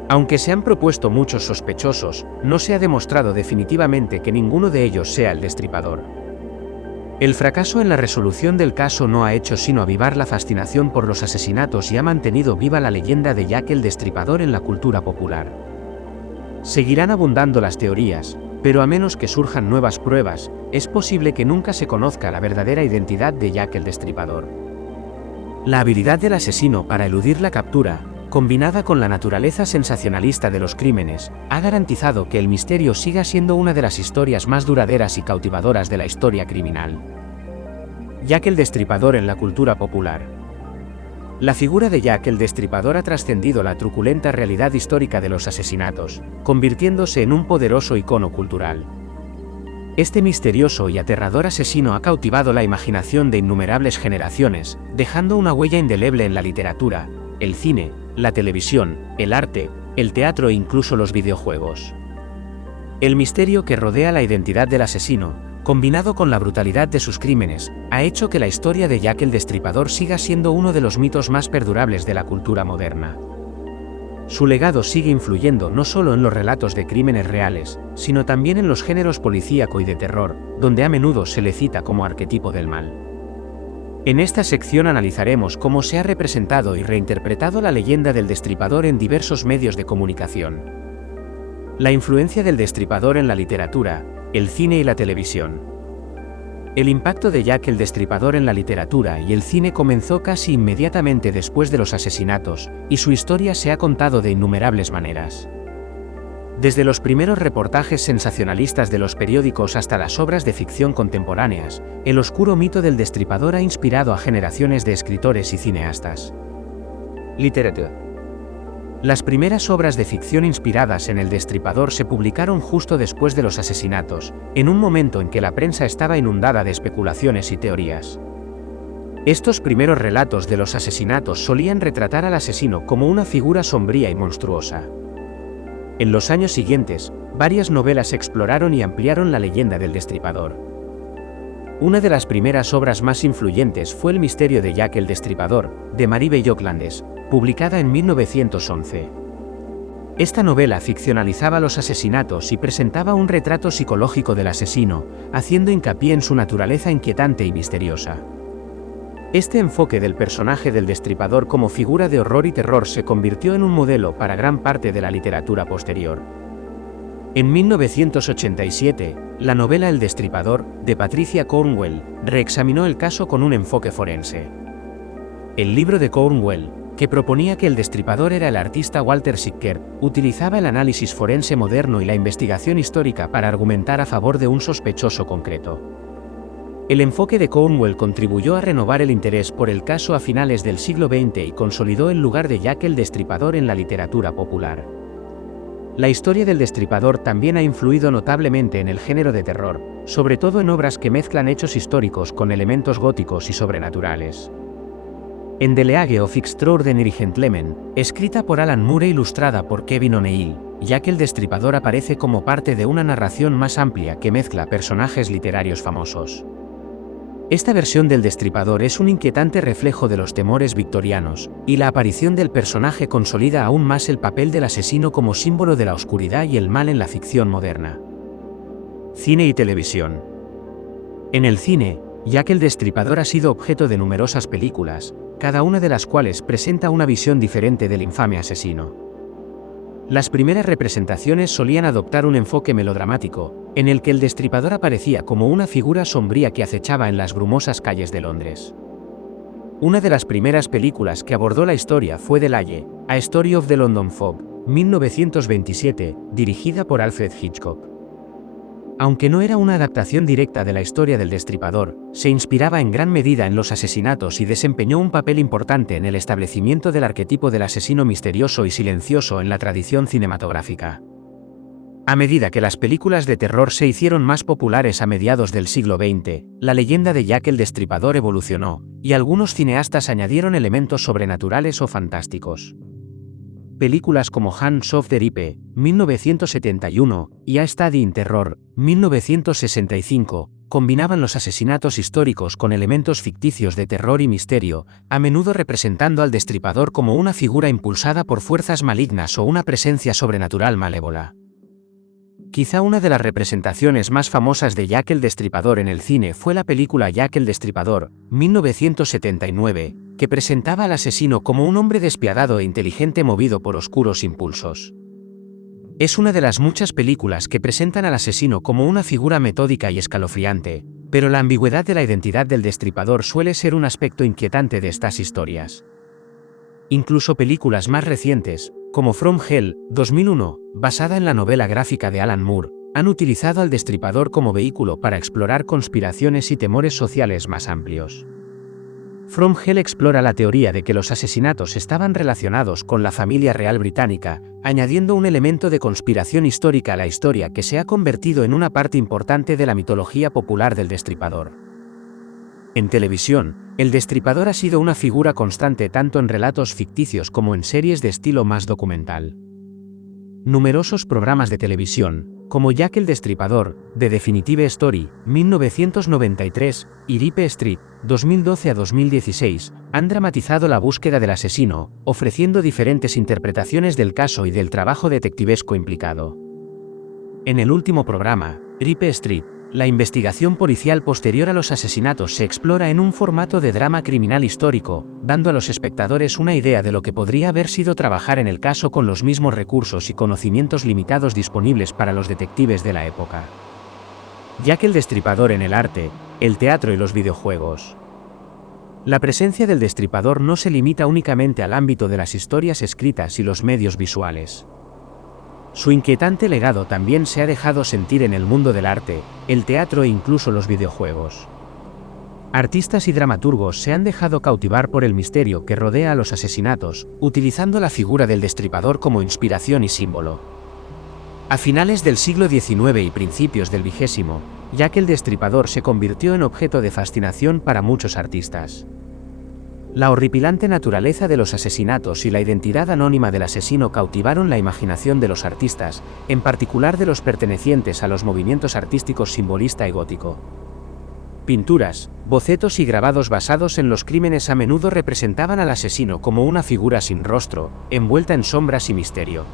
Aunque se han propuesto muchos sospechosos, no se ha demostrado definitivamente que ninguno de ellos sea el Destripador. El fracaso en la resolución del caso no ha hecho sino avivar la fascinación por los asesinatos y ha mantenido viva la leyenda de Jack el Destripador en la cultura popular. Seguirán abundando las teorías, pero a menos que surjan nuevas pruebas, es posible que nunca se conozca la verdadera identidad de Jack el Destripador. La habilidad del asesino para eludir la captura, combinada con la naturaleza sensacionalista de los crímenes, ha garantizado que el misterio siga siendo una de las historias más duraderas y cautivadoras de la historia criminal. Jack el Destripador en la cultura popular. La figura de Jack el Destripador ha trascendido la truculenta realidad histórica de los asesinatos, convirtiéndose en un poderoso icono cultural. Este misterioso y aterrador asesino ha cautivado la imaginación de innumerables generaciones, dejando una huella indeleble en la literatura, el cine, la televisión, el arte, el teatro e incluso los videojuegos. El misterio que rodea la identidad del asesino, combinado con la brutalidad de sus crímenes, ha hecho que la historia de Jack el Destripador siga siendo uno de los mitos más perdurables de la cultura moderna. Su legado sigue influyendo no solo en los relatos de crímenes reales, sino también en los géneros policíaco y de terror, donde a menudo se le cita como arquetipo del mal. En esta sección analizaremos cómo se ha representado y reinterpretado la leyenda del Destripador en diversos medios de comunicación. La influencia del Destripador en la literatura, el cine y la televisión. El impacto de Jack el Destripador en la literatura y el cine comenzó casi inmediatamente después de los asesinatos, y su historia se ha contado de innumerables maneras. Desde los primeros reportajes sensacionalistas de los periódicos hasta las obras de ficción contemporáneas, el oscuro mito del Destripador ha inspirado a generaciones de escritores y cineastas. Literatura. Las primeras obras de ficción inspiradas en el Destripador se publicaron justo después de los asesinatos, en un momento en que la prensa estaba inundada de especulaciones y teorías. Estos primeros relatos de los asesinatos solían retratar al asesino como una figura sombría y monstruosa. En los años siguientes, varias novelas exploraron y ampliaron la leyenda del Destripador. Una de las primeras obras más influyentes fue El misterio de Jack el Destripador, de Marie Bellocq Landés, publicada en 1911. Esta novela ficcionalizaba los asesinatos y presentaba un retrato psicológico del asesino, haciendo hincapié en su naturaleza inquietante y misteriosa. Este enfoque del personaje del Destripador como figura de horror y terror se convirtió en un modelo para gran parte de la literatura posterior. En 1987, la novela El Destripador, de Patricia Cornwell, reexaminó el caso con un enfoque forense. El libro de Cornwell, que proponía que el Destripador era el artista Walter Sickert, utilizaba el análisis forense moderno y la investigación histórica para argumentar a favor de un sospechoso concreto. El enfoque de Cornwell contribuyó a renovar el interés por el caso a finales del siglo XX y consolidó el lugar de Jack el Destripador en la literatura popular. La historia del Destripador también ha influido notablemente en el género de terror, sobre todo en obras que mezclan hechos históricos con elementos góticos y sobrenaturales. En The League of Extraordinary Gentlemen, escrita por Alan Moore e ilustrada por Kevin O'Neill, Jack el Destripador aparece como parte de una narración más amplia que mezcla personajes literarios famosos. Esta versión del Destripador es un inquietante reflejo de los temores victorianos, y la aparición del personaje consolida aún más el papel del asesino como símbolo de la oscuridad y el mal en la ficción moderna. Cine y televisión. En el cine, Jack el Destripador ha sido objeto de numerosas películas, cada una de las cuales presenta una visión diferente del infame asesino. Las primeras representaciones solían adoptar un enfoque melodramático, en el que el Destripador aparecía como una figura sombría que acechaba en las brumosas calles de Londres. Una de las primeras películas que abordó la historia fue The Lie, A Story of the London Fog, 1927, dirigida por Alfred Hitchcock. Aunque no era una adaptación directa de la historia del Destripador, se inspiraba en gran medida en los asesinatos y desempeñó un papel importante en el establecimiento del arquetipo del asesino misterioso y silencioso en la tradición cinematográfica. A medida que las películas de terror se hicieron más populares a mediados del siglo XX, la leyenda de Jack el Destripador evolucionó, y algunos cineastas añadieron elementos sobrenaturales o fantásticos. Películas como Hands of the Deep, 1971, y A Study in Terror, 1965, combinaban los asesinatos históricos con elementos ficticios de terror y misterio, a menudo representando al Destripador como una figura impulsada por fuerzas malignas o una presencia sobrenatural malévola. Quizá una de las representaciones más famosas de Jack el Destripador en el cine fue la película Jack el Destripador, 1979, que presentaba al asesino como un hombre despiadado e inteligente movido por oscuros impulsos. Es una de las muchas películas que presentan al asesino como una figura metódica y escalofriante, pero la ambigüedad de la identidad del Destripador suele ser un aspecto inquietante de estas historias. Incluso películas más recientes, como From Hell, 2001, basada en la novela gráfica de Alan Moore, han utilizado al Destripador como vehículo para explorar conspiraciones y temores sociales más amplios. From Hell explora la teoría de que los asesinatos estaban relacionados con la familia real británica, añadiendo un elemento de conspiración histórica a la historia que se ha convertido en una parte importante de la mitología popular del Destripador. En televisión, el Destripador ha sido una figura constante tanto en relatos ficticios como en series de estilo más documental. Numerosos programas de televisión, como Jack el Destripador, The Definitive Story, 1993, y Deep Street, 2012 a 2016, han dramatizado la búsqueda del asesino, ofreciendo diferentes interpretaciones del caso y del trabajo detectivesco implicado. En el último programa, Deep Street, la investigación policial posterior a los asesinatos se explora en un formato de drama criminal histórico, dando a los espectadores una idea de lo que podría haber sido trabajar en el caso con los mismos recursos y conocimientos limitados disponibles para los detectives de la época. Jack el Destripador en el arte, el teatro y los videojuegos. La presencia del Destripador no se limita únicamente al ámbito de las historias escritas y los medios visuales. Su inquietante legado también se ha dejado sentir en el mundo del arte, el teatro e incluso los videojuegos. Artistas y dramaturgos se han dejado cautivar por el misterio que rodea a los asesinatos, utilizando la figura del Destripador como inspiración y símbolo. A finales del siglo XIX y principios del XX, Jack el Destripador se convirtió en objeto de fascinación para muchos artistas. La horripilante naturaleza de los asesinatos y la identidad anónima del asesino cautivaron la imaginación de los artistas, en particular de los pertenecientes a los movimientos artísticos simbolista y gótico. Pinturas, bocetos y grabados basados en los crímenes a menudo representaban al asesino como una figura sin rostro, envuelta en sombras y misterio.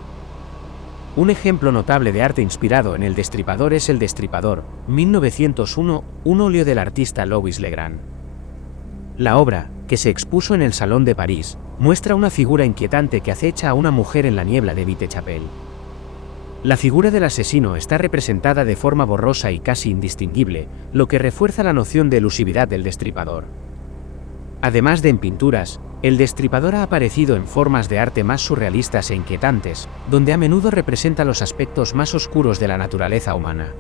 Un ejemplo notable de arte inspirado en el Destripador es El Destripador, 1901, un óleo del artista Louis Legrand. La obra, que se expuso en el Salón de París, muestra una figura inquietante que acecha a una mujer en la niebla de Vitechapelle. La figura del asesino está representada de forma borrosa y casi indistinguible, lo que refuerza la noción de elusividad del Destripador. Además de en pinturas, el Destripador ha aparecido en formas de arte más surrealistas e inquietantes, donde a menudo representa los aspectos más oscuros de la naturaleza humana.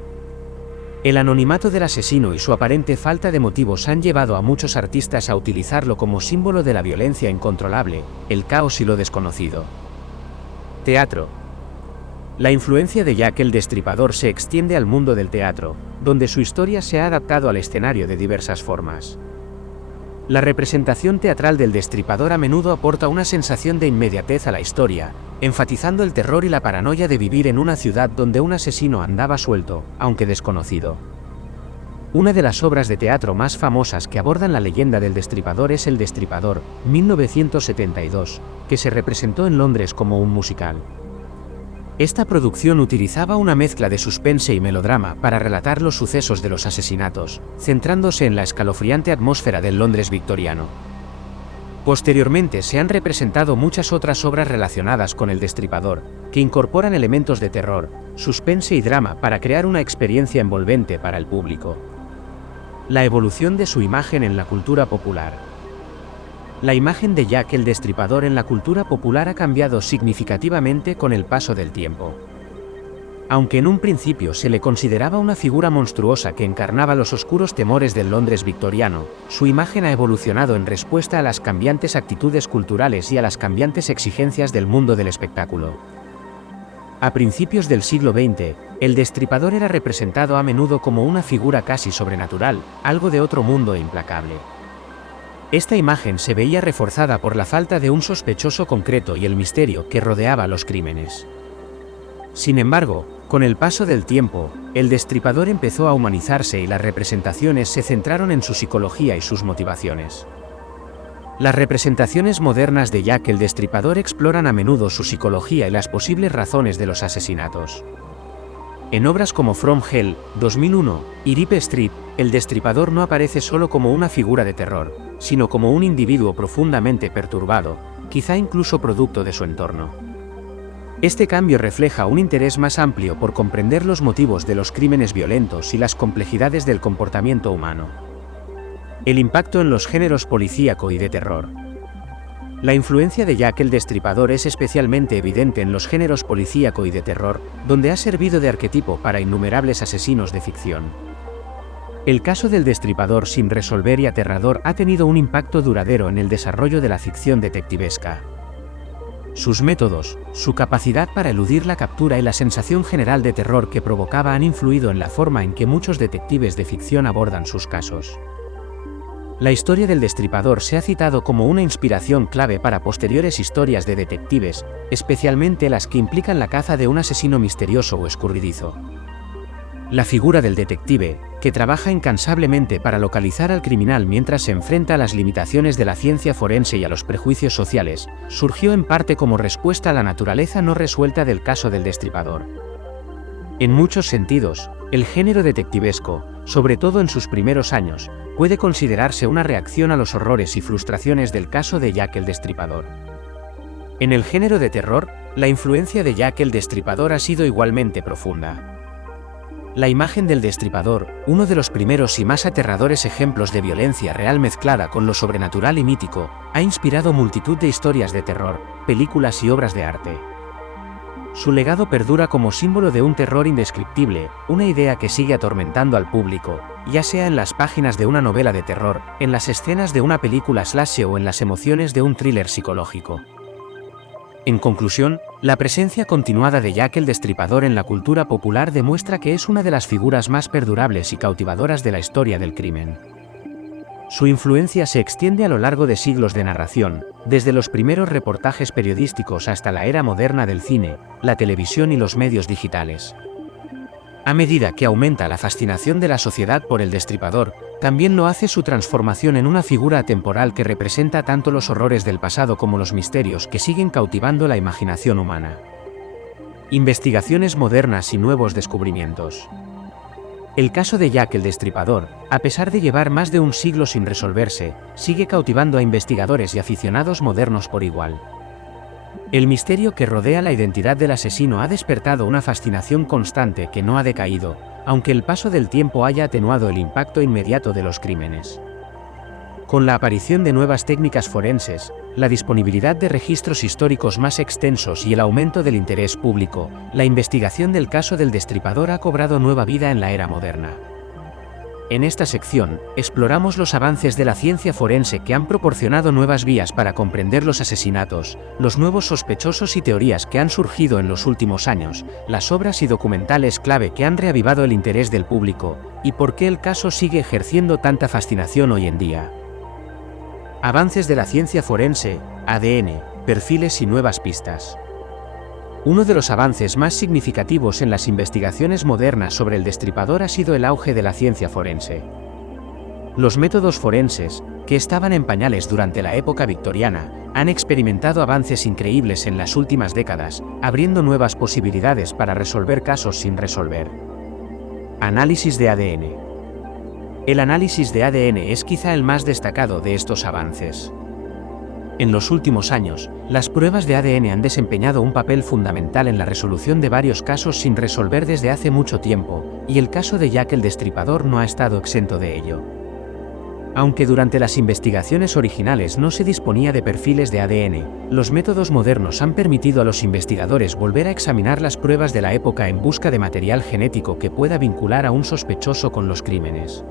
El anonimato del asesino y su aparente falta de motivos han llevado a muchos artistas a utilizarlo como símbolo de la violencia incontrolable, el caos y lo desconocido. Teatro. La influencia de Jack el Destripador se extiende al mundo del teatro, donde su historia se ha adaptado al escenario de diversas formas. La representación teatral del Destripador a menudo aporta una sensación de inmediatez a la historia, enfatizando el terror y la paranoia de vivir en una ciudad donde un asesino andaba suelto, aunque desconocido. Una de las obras de teatro más famosas que abordan la leyenda del Destripador es El Destripador, 1972, que se representó en Londres como un musical. Esta producción utilizaba una mezcla de suspense y melodrama para relatar los sucesos de los asesinatos, centrándose en la escalofriante atmósfera del Londres victoriano. Posteriormente se han representado muchas otras obras relacionadas con el Destripador, que incorporan elementos de terror, suspense y drama para crear una experiencia envolvente para el público. La evolución de su imagen en la cultura popular. La imagen de Jack el Destripador en la cultura popular ha cambiado significativamente con el paso del tiempo. Aunque en un principio se le consideraba una figura monstruosa que encarnaba los oscuros temores del Londres victoriano, su imagen ha evolucionado en respuesta a las cambiantes actitudes culturales y a las cambiantes exigencias del mundo del espectáculo. A principios del siglo XX, el destripador era representado a menudo como una figura casi sobrenatural, algo de otro mundo e implacable. Esta imagen se veía reforzada por la falta de un sospechoso concreto y el misterio que rodeaba los crímenes. Sin embargo, con el paso del tiempo, el destripador empezó a humanizarse y las representaciones se centraron en su psicología y sus motivaciones. Las representaciones modernas de Jack el Destripador exploran a menudo su psicología y las posibles razones de los asesinatos. En obras como From Hell, 2001, y Rip Street, el destripador no aparece solo como una figura de terror, sino como un individuo profundamente perturbado, quizá incluso producto de su entorno. Este cambio refleja un interés más amplio por comprender los motivos de los crímenes violentos y las complejidades del comportamiento humano. El impacto en los géneros policíaco y de terror. La influencia de Jack el Destripador es especialmente evidente en los géneros policíaco y de terror, donde ha servido de arquetipo para innumerables asesinos de ficción. El caso del destripador sin resolver y aterrador ha tenido un impacto duradero en el desarrollo de la ficción detectivesca. Sus métodos, su capacidad para eludir la captura y la sensación general de terror que provocaba han influido en la forma en que muchos detectives de ficción abordan sus casos. La historia del destripador se ha citado como una inspiración clave para posteriores historias de detectives, especialmente las que implican la caza de un asesino misterioso o escurridizo. La figura del detective, que trabaja incansablemente para localizar al criminal mientras se enfrenta a las limitaciones de la ciencia forense y a los prejuicios sociales, surgió en parte como respuesta a la naturaleza no resuelta del caso del destripador. En muchos sentidos, el género detectivesco, sobre todo en sus primeros años, puede considerarse una reacción a los horrores y frustraciones del caso de Jack el Destripador. En el género de terror, la influencia de Jack el Destripador ha sido igualmente profunda. La imagen del destripador, uno de los primeros y más aterradores ejemplos de violencia real mezclada con lo sobrenatural y mítico, ha inspirado multitud de historias de terror, películas y obras de arte. Su legado perdura como símbolo de un terror indescriptible, una idea que sigue atormentando al público, ya sea en las páginas de una novela de terror, en las escenas de una película slasher o en las emociones de un thriller psicológico. En conclusión, la presencia continuada de Jack el Destripador en la cultura popular demuestra que es una de las figuras más perdurables y cautivadoras de la historia del crimen. Su influencia se extiende a lo largo de siglos de narración, desde los primeros reportajes periodísticos hasta la era moderna del cine, la televisión y los medios digitales. A medida que aumenta la fascinación de la sociedad por el destripador, también lo hace su transformación en una figura atemporal que representa tanto los horrores del pasado como los misterios que siguen cautivando la imaginación humana. Investigaciones modernas y nuevos descubrimientos. El caso de Jack el Destripador, a pesar de llevar más de un siglo sin resolverse, sigue cautivando a investigadores y aficionados modernos por igual. El misterio que rodea la identidad del asesino ha despertado una fascinación constante que no ha decaído, aunque el paso del tiempo haya atenuado el impacto inmediato de los crímenes. Con la aparición de nuevas técnicas forenses, la disponibilidad de registros históricos más extensos y el aumento del interés público, la investigación del caso del destripador ha cobrado nueva vida en la era moderna. En esta sección, exploramos los avances de la ciencia forense que han proporcionado nuevas vías para comprender los asesinatos, los nuevos sospechosos y teorías que han surgido en los últimos años, las obras y documentales clave que han reavivado el interés del público, y por qué el caso sigue ejerciendo tanta fascinación hoy en día. Avances de la ciencia forense, ADN, perfiles y nuevas pistas. Uno de los avances más significativos en las investigaciones modernas sobre el destripador ha sido el auge de la ciencia forense. Los métodos forenses, que estaban en pañales durante la época victoriana, han experimentado avances increíbles en las últimas décadas, abriendo nuevas posibilidades para resolver casos sin resolver. Análisis de ADN. El análisis de ADN es quizá el más destacado de estos avances. En los últimos años, las pruebas de ADN han desempeñado un papel fundamental en la resolución de varios casos sin resolver desde hace mucho tiempo, y el caso de Jack el Destripador no ha estado exento de ello. Aunque durante las investigaciones originales no se disponía de perfiles de ADN, los métodos modernos han permitido a los investigadores volver a examinar las pruebas de la época en busca de material genético que pueda vincular a un sospechoso con los crímenes.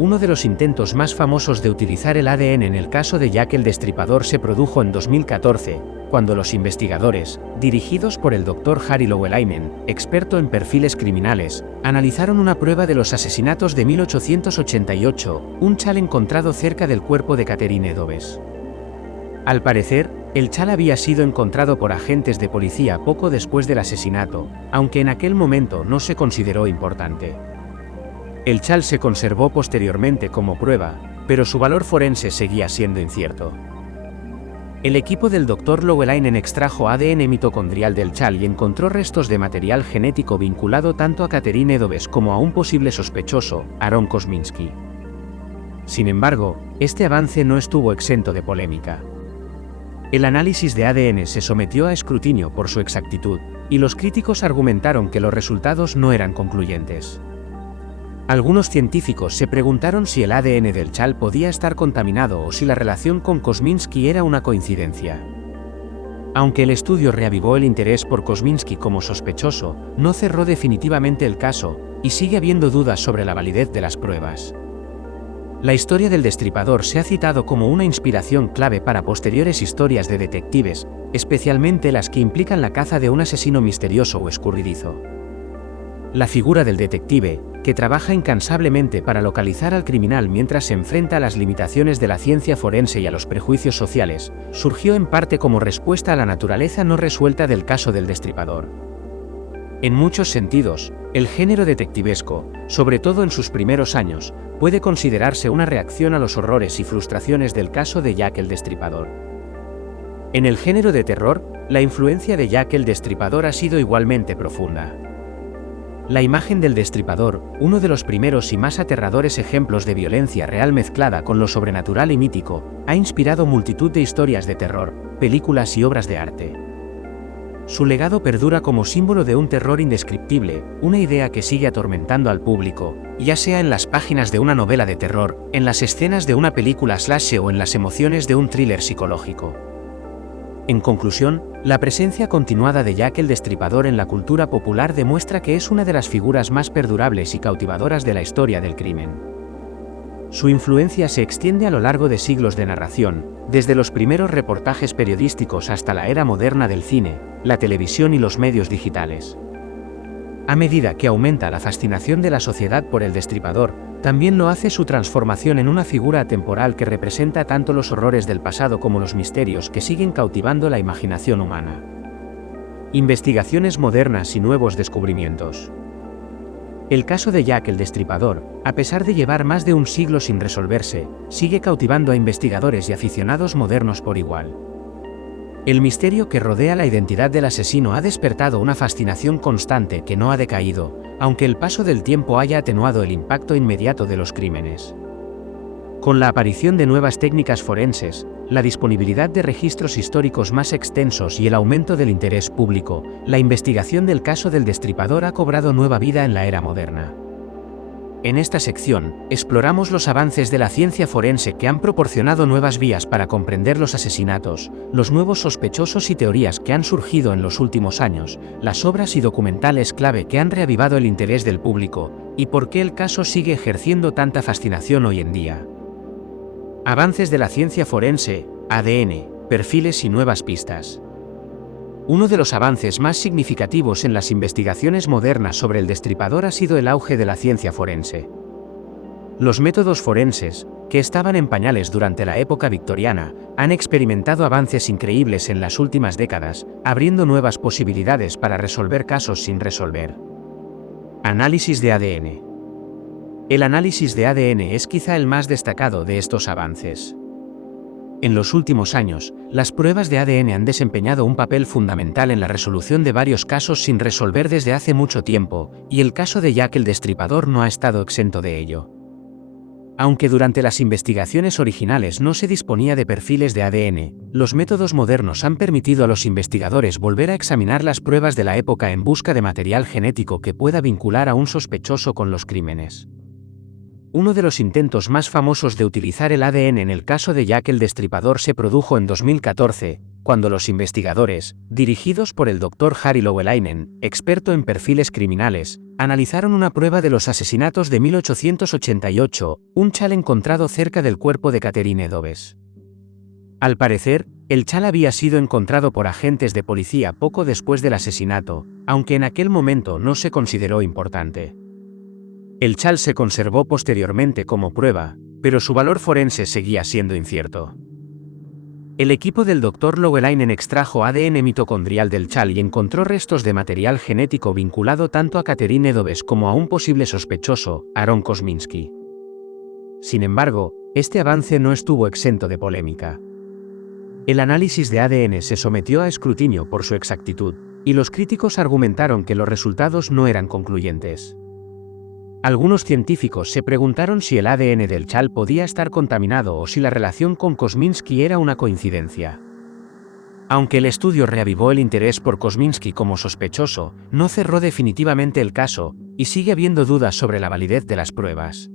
Uno de los intentos más famosos de utilizar el ADN en el caso de Jack el Destripador se produjo en 2014, cuando los investigadores, dirigidos por el Dr. Harry Lowelainen, experto en perfiles criminales, analizaron una prueba de los asesinatos de 1888, un chal encontrado cerca del cuerpo de Catherine Eddowes. Al parecer, el chal había sido encontrado por agentes de policía poco después del asesinato, aunque en aquel momento no se consideró importante. El chal se conservó posteriormente como prueba, pero su valor forense seguía siendo incierto. El equipo del Dr. Lowelainen extrajo ADN mitocondrial del chal y encontró restos de material genético vinculado tanto a Catherine Eddowes como a un posible sospechoso, Aaron Kosminski. Sin embargo, este avance no estuvo exento de polémica. El análisis de ADN se sometió a escrutinio por su exactitud, y los críticos argumentaron que los resultados no eran concluyentes. Algunos científicos se preguntaron si el ADN del chal podía estar contaminado o si la relación con Kosminski era una coincidencia. Aunque el estudio reavivó el interés por Kosminski como sospechoso, no cerró definitivamente el caso, y sigue habiendo dudas sobre la validez de las pruebas. La historia del Destripador se ha citado como una inspiración clave para posteriores historias de detectives, especialmente las que implican la caza de un asesino misterioso o escurridizo. La figura del detective, que trabaja incansablemente para localizar al criminal mientras se enfrenta a las limitaciones de la ciencia forense y a los prejuicios sociales, surgió en parte como respuesta a la naturaleza no resuelta del caso del Destripador. En muchos sentidos, el género detectivesco, sobre todo en sus primeros años, puede considerarse una reacción a los horrores y frustraciones del caso de Jack el Destripador. En el género de terror, la influencia de Jack el Destripador ha sido igualmente profunda. La imagen del Destripador, uno de los primeros y más aterradores ejemplos de violencia real mezclada con lo sobrenatural y mítico, ha inspirado multitud de historias de terror, películas y obras de arte. Su legado perdura como símbolo de un terror indescriptible, una idea que sigue atormentando al público, ya sea en las páginas de una novela de terror, en las escenas de una película slasher o en las emociones de un thriller psicológico. En conclusión, la presencia continuada de Jack el Destripador en la cultura popular demuestra que es una de las figuras más perdurables y cautivadoras de la historia del crimen. Su influencia se extiende a lo largo de siglos de narración, desde los primeros reportajes periodísticos hasta la era moderna del cine, la televisión y los medios digitales. A medida que aumenta la fascinación de la sociedad por el Destripador, también lo hace su transformación en una figura atemporal que representa tanto los horrores del pasado como los misterios que siguen cautivando la imaginación humana. Investigaciones modernas y nuevos descubrimientos. El caso de Jack el Destripador, a pesar de llevar más de un siglo sin resolverse, sigue cautivando a investigadores y aficionados modernos por igual. El misterio que rodea la identidad del asesino ha despertado una fascinación constante que no ha decaído, aunque el paso del tiempo haya atenuado el impacto inmediato de los crímenes. Con la aparición de nuevas técnicas forenses, la disponibilidad de registros históricos más extensos y el aumento del interés público, la investigación del caso del Destripador ha cobrado nueva vida en la era moderna. En esta sección, exploramos los avances de la ciencia forense que han proporcionado nuevas vías para comprender los asesinatos, los nuevos sospechosos y teorías que han surgido en los últimos años, las obras y documentales clave que han reavivado el interés del público, y por qué el caso sigue ejerciendo tanta fascinación hoy en día. Avances de la ciencia forense, ADN, perfiles y nuevas pistas. Uno de los avances más significativos en las investigaciones modernas sobre el Destripador ha sido el auge de la ciencia forense. Los métodos forenses, que estaban en pañales durante la época victoriana, han experimentado avances increíbles en las últimas décadas, abriendo nuevas posibilidades para resolver casos sin resolver. Análisis de ADN. El análisis de ADN es quizá el más destacado de estos avances. En los últimos años, las pruebas de ADN han desempeñado un papel fundamental en la resolución de varios casos sin resolver desde hace mucho tiempo, y el caso de Jack el Destripador no ha estado exento de ello. Aunque durante las investigaciones originales no se disponía de perfiles de ADN, los métodos modernos han permitido a los investigadores volver a examinar las pruebas de la época en busca de material genético que pueda vincular a un sospechoso con los crímenes. Uno de los intentos más famosos de utilizar el ADN en el caso de Jack el Destripador se produjo en 2014, cuando los investigadores, dirigidos por el Dr. Harry Lowelainen, experto en perfiles criminales, analizaron una prueba de los asesinatos de 1888, un chal encontrado cerca del cuerpo de Catherine Eddowes. Al parecer, El chal había sido encontrado por agentes de policía poco después del asesinato, aunque en aquel momento no se consideró importante. El chal se conservó posteriormente como prueba, pero su valor forense seguía siendo incierto. El equipo del Dr. Lowelainen extrajo ADN mitocondrial del chal y encontró restos de material genético vinculado tanto a Catherine Edoves como a un posible sospechoso, Aaron Kosminski. Sin embargo, este avance no estuvo exento de polémica. El análisis de ADN se sometió a escrutinio por su exactitud, y los críticos argumentaron que los resultados no eran concluyentes. Algunos científicos se preguntaron si el ADN del chal podía estar contaminado o si la relación con Kosminski era una coincidencia. Aunque el estudio reavivó el interés por Kosminski como sospechoso, no cerró definitivamente el caso, y sigue habiendo dudas sobre la validez de las pruebas.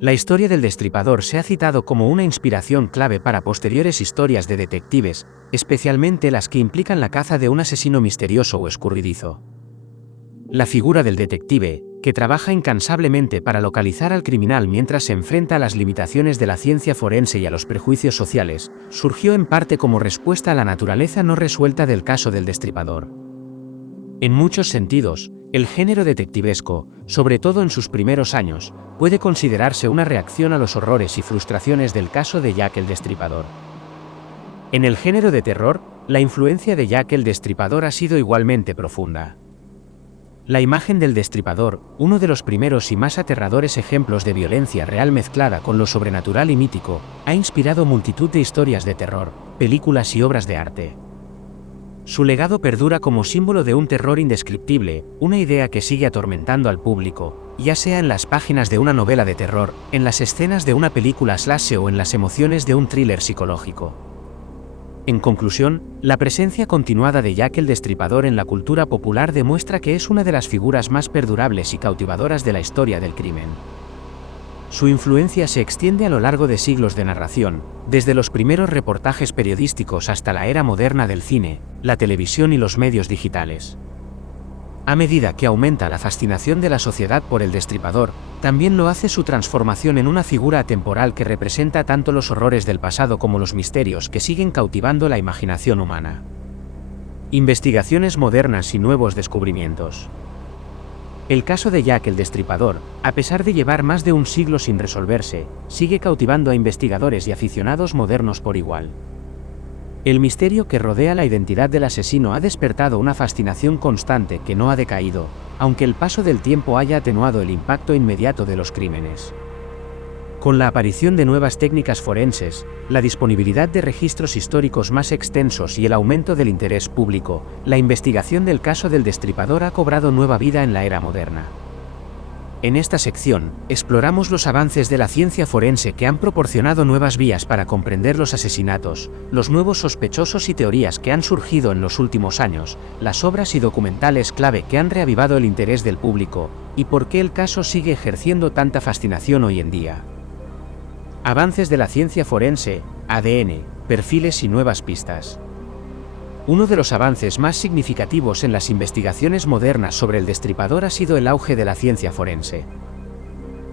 La historia del Destripador se ha citado como una inspiración clave para posteriores historias de detectives, especialmente las que implican la caza de un asesino misterioso o escurridizo. La figura del detective, que trabaja incansablemente para localizar al criminal mientras se enfrenta a las limitaciones de la ciencia forense y a los prejuicios sociales, surgió en parte como respuesta a la naturaleza no resuelta del caso del Destripador. En muchos sentidos, el género detectivesco, sobre todo en sus primeros años, puede considerarse una reacción a los horrores y frustraciones del caso de Jack el Destripador. En el género de terror, la influencia de Jack el Destripador ha sido igualmente profunda. La imagen del Destripador, uno de los primeros y más aterradores ejemplos de violencia real mezclada con lo sobrenatural y mítico, ha inspirado multitud de historias de terror, películas y obras de arte. Su legado perdura como símbolo de un terror indescriptible, una idea que sigue atormentando al público, ya sea en las páginas de una novela de terror, en las escenas de una película slasher o en las emociones de un thriller psicológico. En conclusión, la presencia continuada de Jack el Destripador en la cultura popular demuestra que es una de las figuras más perdurables y cautivadoras de la historia del crimen. Su influencia se extiende a lo largo de siglos de narración, desde los primeros reportajes periodísticos hasta la era moderna del cine, la televisión y los medios digitales. A medida que aumenta la fascinación de la sociedad por el Destripador, también lo hace su transformación en una figura atemporal que representa tanto los horrores del pasado como los misterios que siguen cautivando la imaginación humana. Investigaciones modernas y nuevos descubrimientos. El caso de Jack el Destripador, a pesar de llevar más de un siglo sin resolverse, sigue cautivando a investigadores y aficionados modernos por igual. El misterio que rodea la identidad del asesino ha despertado una fascinación constante que no ha decaído, aunque el paso del tiempo haya atenuado el impacto inmediato de los crímenes. Con la aparición de nuevas técnicas forenses, la disponibilidad de registros históricos más extensos y el aumento del interés público, la investigación del caso del Destripador ha cobrado nueva vida en la era moderna. En esta sección, exploramos los avances de la ciencia forense que han proporcionado nuevas vías para comprender los asesinatos, los nuevos sospechosos y teorías que han surgido en los últimos años, las obras y documentales clave que han reavivado el interés del público, y por qué el caso sigue ejerciendo tanta fascinación hoy en día. Avances de la ciencia forense, ADN, perfiles y nuevas pistas. Uno de los avances más significativos en las investigaciones modernas sobre el Destripador ha sido el auge de la ciencia forense.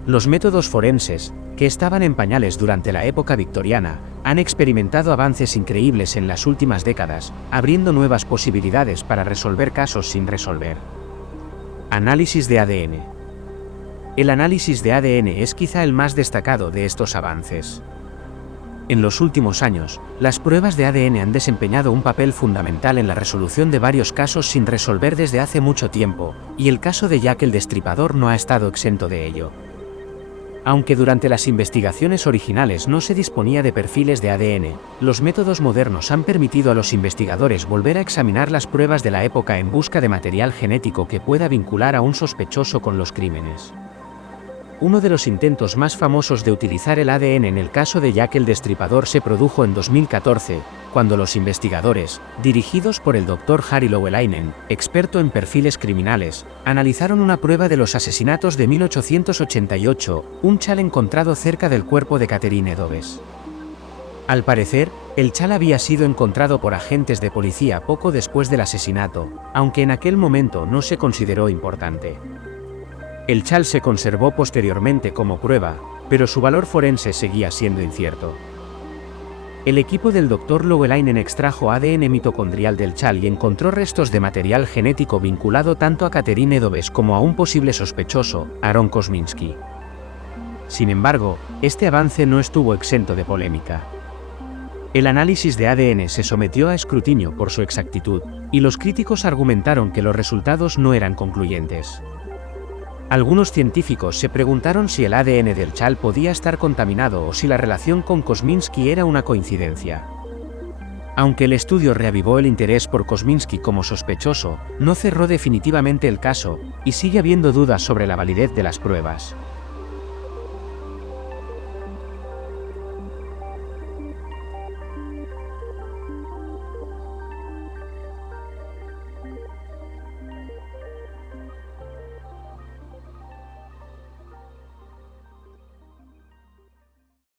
Los métodos forenses, que estaban en pañales durante la época victoriana, han experimentado avances increíbles en las últimas décadas, abriendo nuevas posibilidades para resolver casos sin resolver. Análisis de ADN. El análisis de ADN es quizá el más destacado de estos avances. En los últimos años, las pruebas de ADN han desempeñado un papel fundamental en la resolución de varios casos sin resolver desde hace mucho tiempo, y el caso de Jack el Destripador no ha estado exento de ello. Aunque durante las investigaciones originales no se disponía de perfiles de ADN, los métodos modernos han permitido a los investigadores volver a examinar las pruebas de la época en busca de material genético que pueda vincular a un sospechoso con los crímenes. Uno de los intentos más famosos de utilizar el ADN en el caso de Jack el Destripador se produjo en 2014, cuando los investigadores, dirigidos por el Dr. Harry Lowelainen, experto en perfiles criminales, analizaron una prueba de los asesinatos de 1888, un chal encontrado cerca del cuerpo de Catherine Edoves. Al parecer, el chal había sido encontrado por agentes de policía poco después del asesinato, aunque en aquel momento no se consideró importante. El chal se conservó posteriormente como prueba, pero su valor forense seguía siendo incierto. El equipo del Dr. Löwenlein extrajo ADN mitocondrial del chal y encontró restos de material genético vinculado tanto a Catherine Edoves como a un posible sospechoso, Aaron Kosminski. Sin embargo, este avance no estuvo exento de polémica. El análisis de ADN se sometió a escrutinio por su exactitud, y los críticos argumentaron que los resultados no eran concluyentes. Algunos científicos se preguntaron si el ADN del chal podía estar contaminado o si la relación con Kosminski era una coincidencia. Aunque el estudio reavivó el interés por Kosminski como sospechoso, no cerró definitivamente el caso, y sigue habiendo dudas sobre la validez de las pruebas.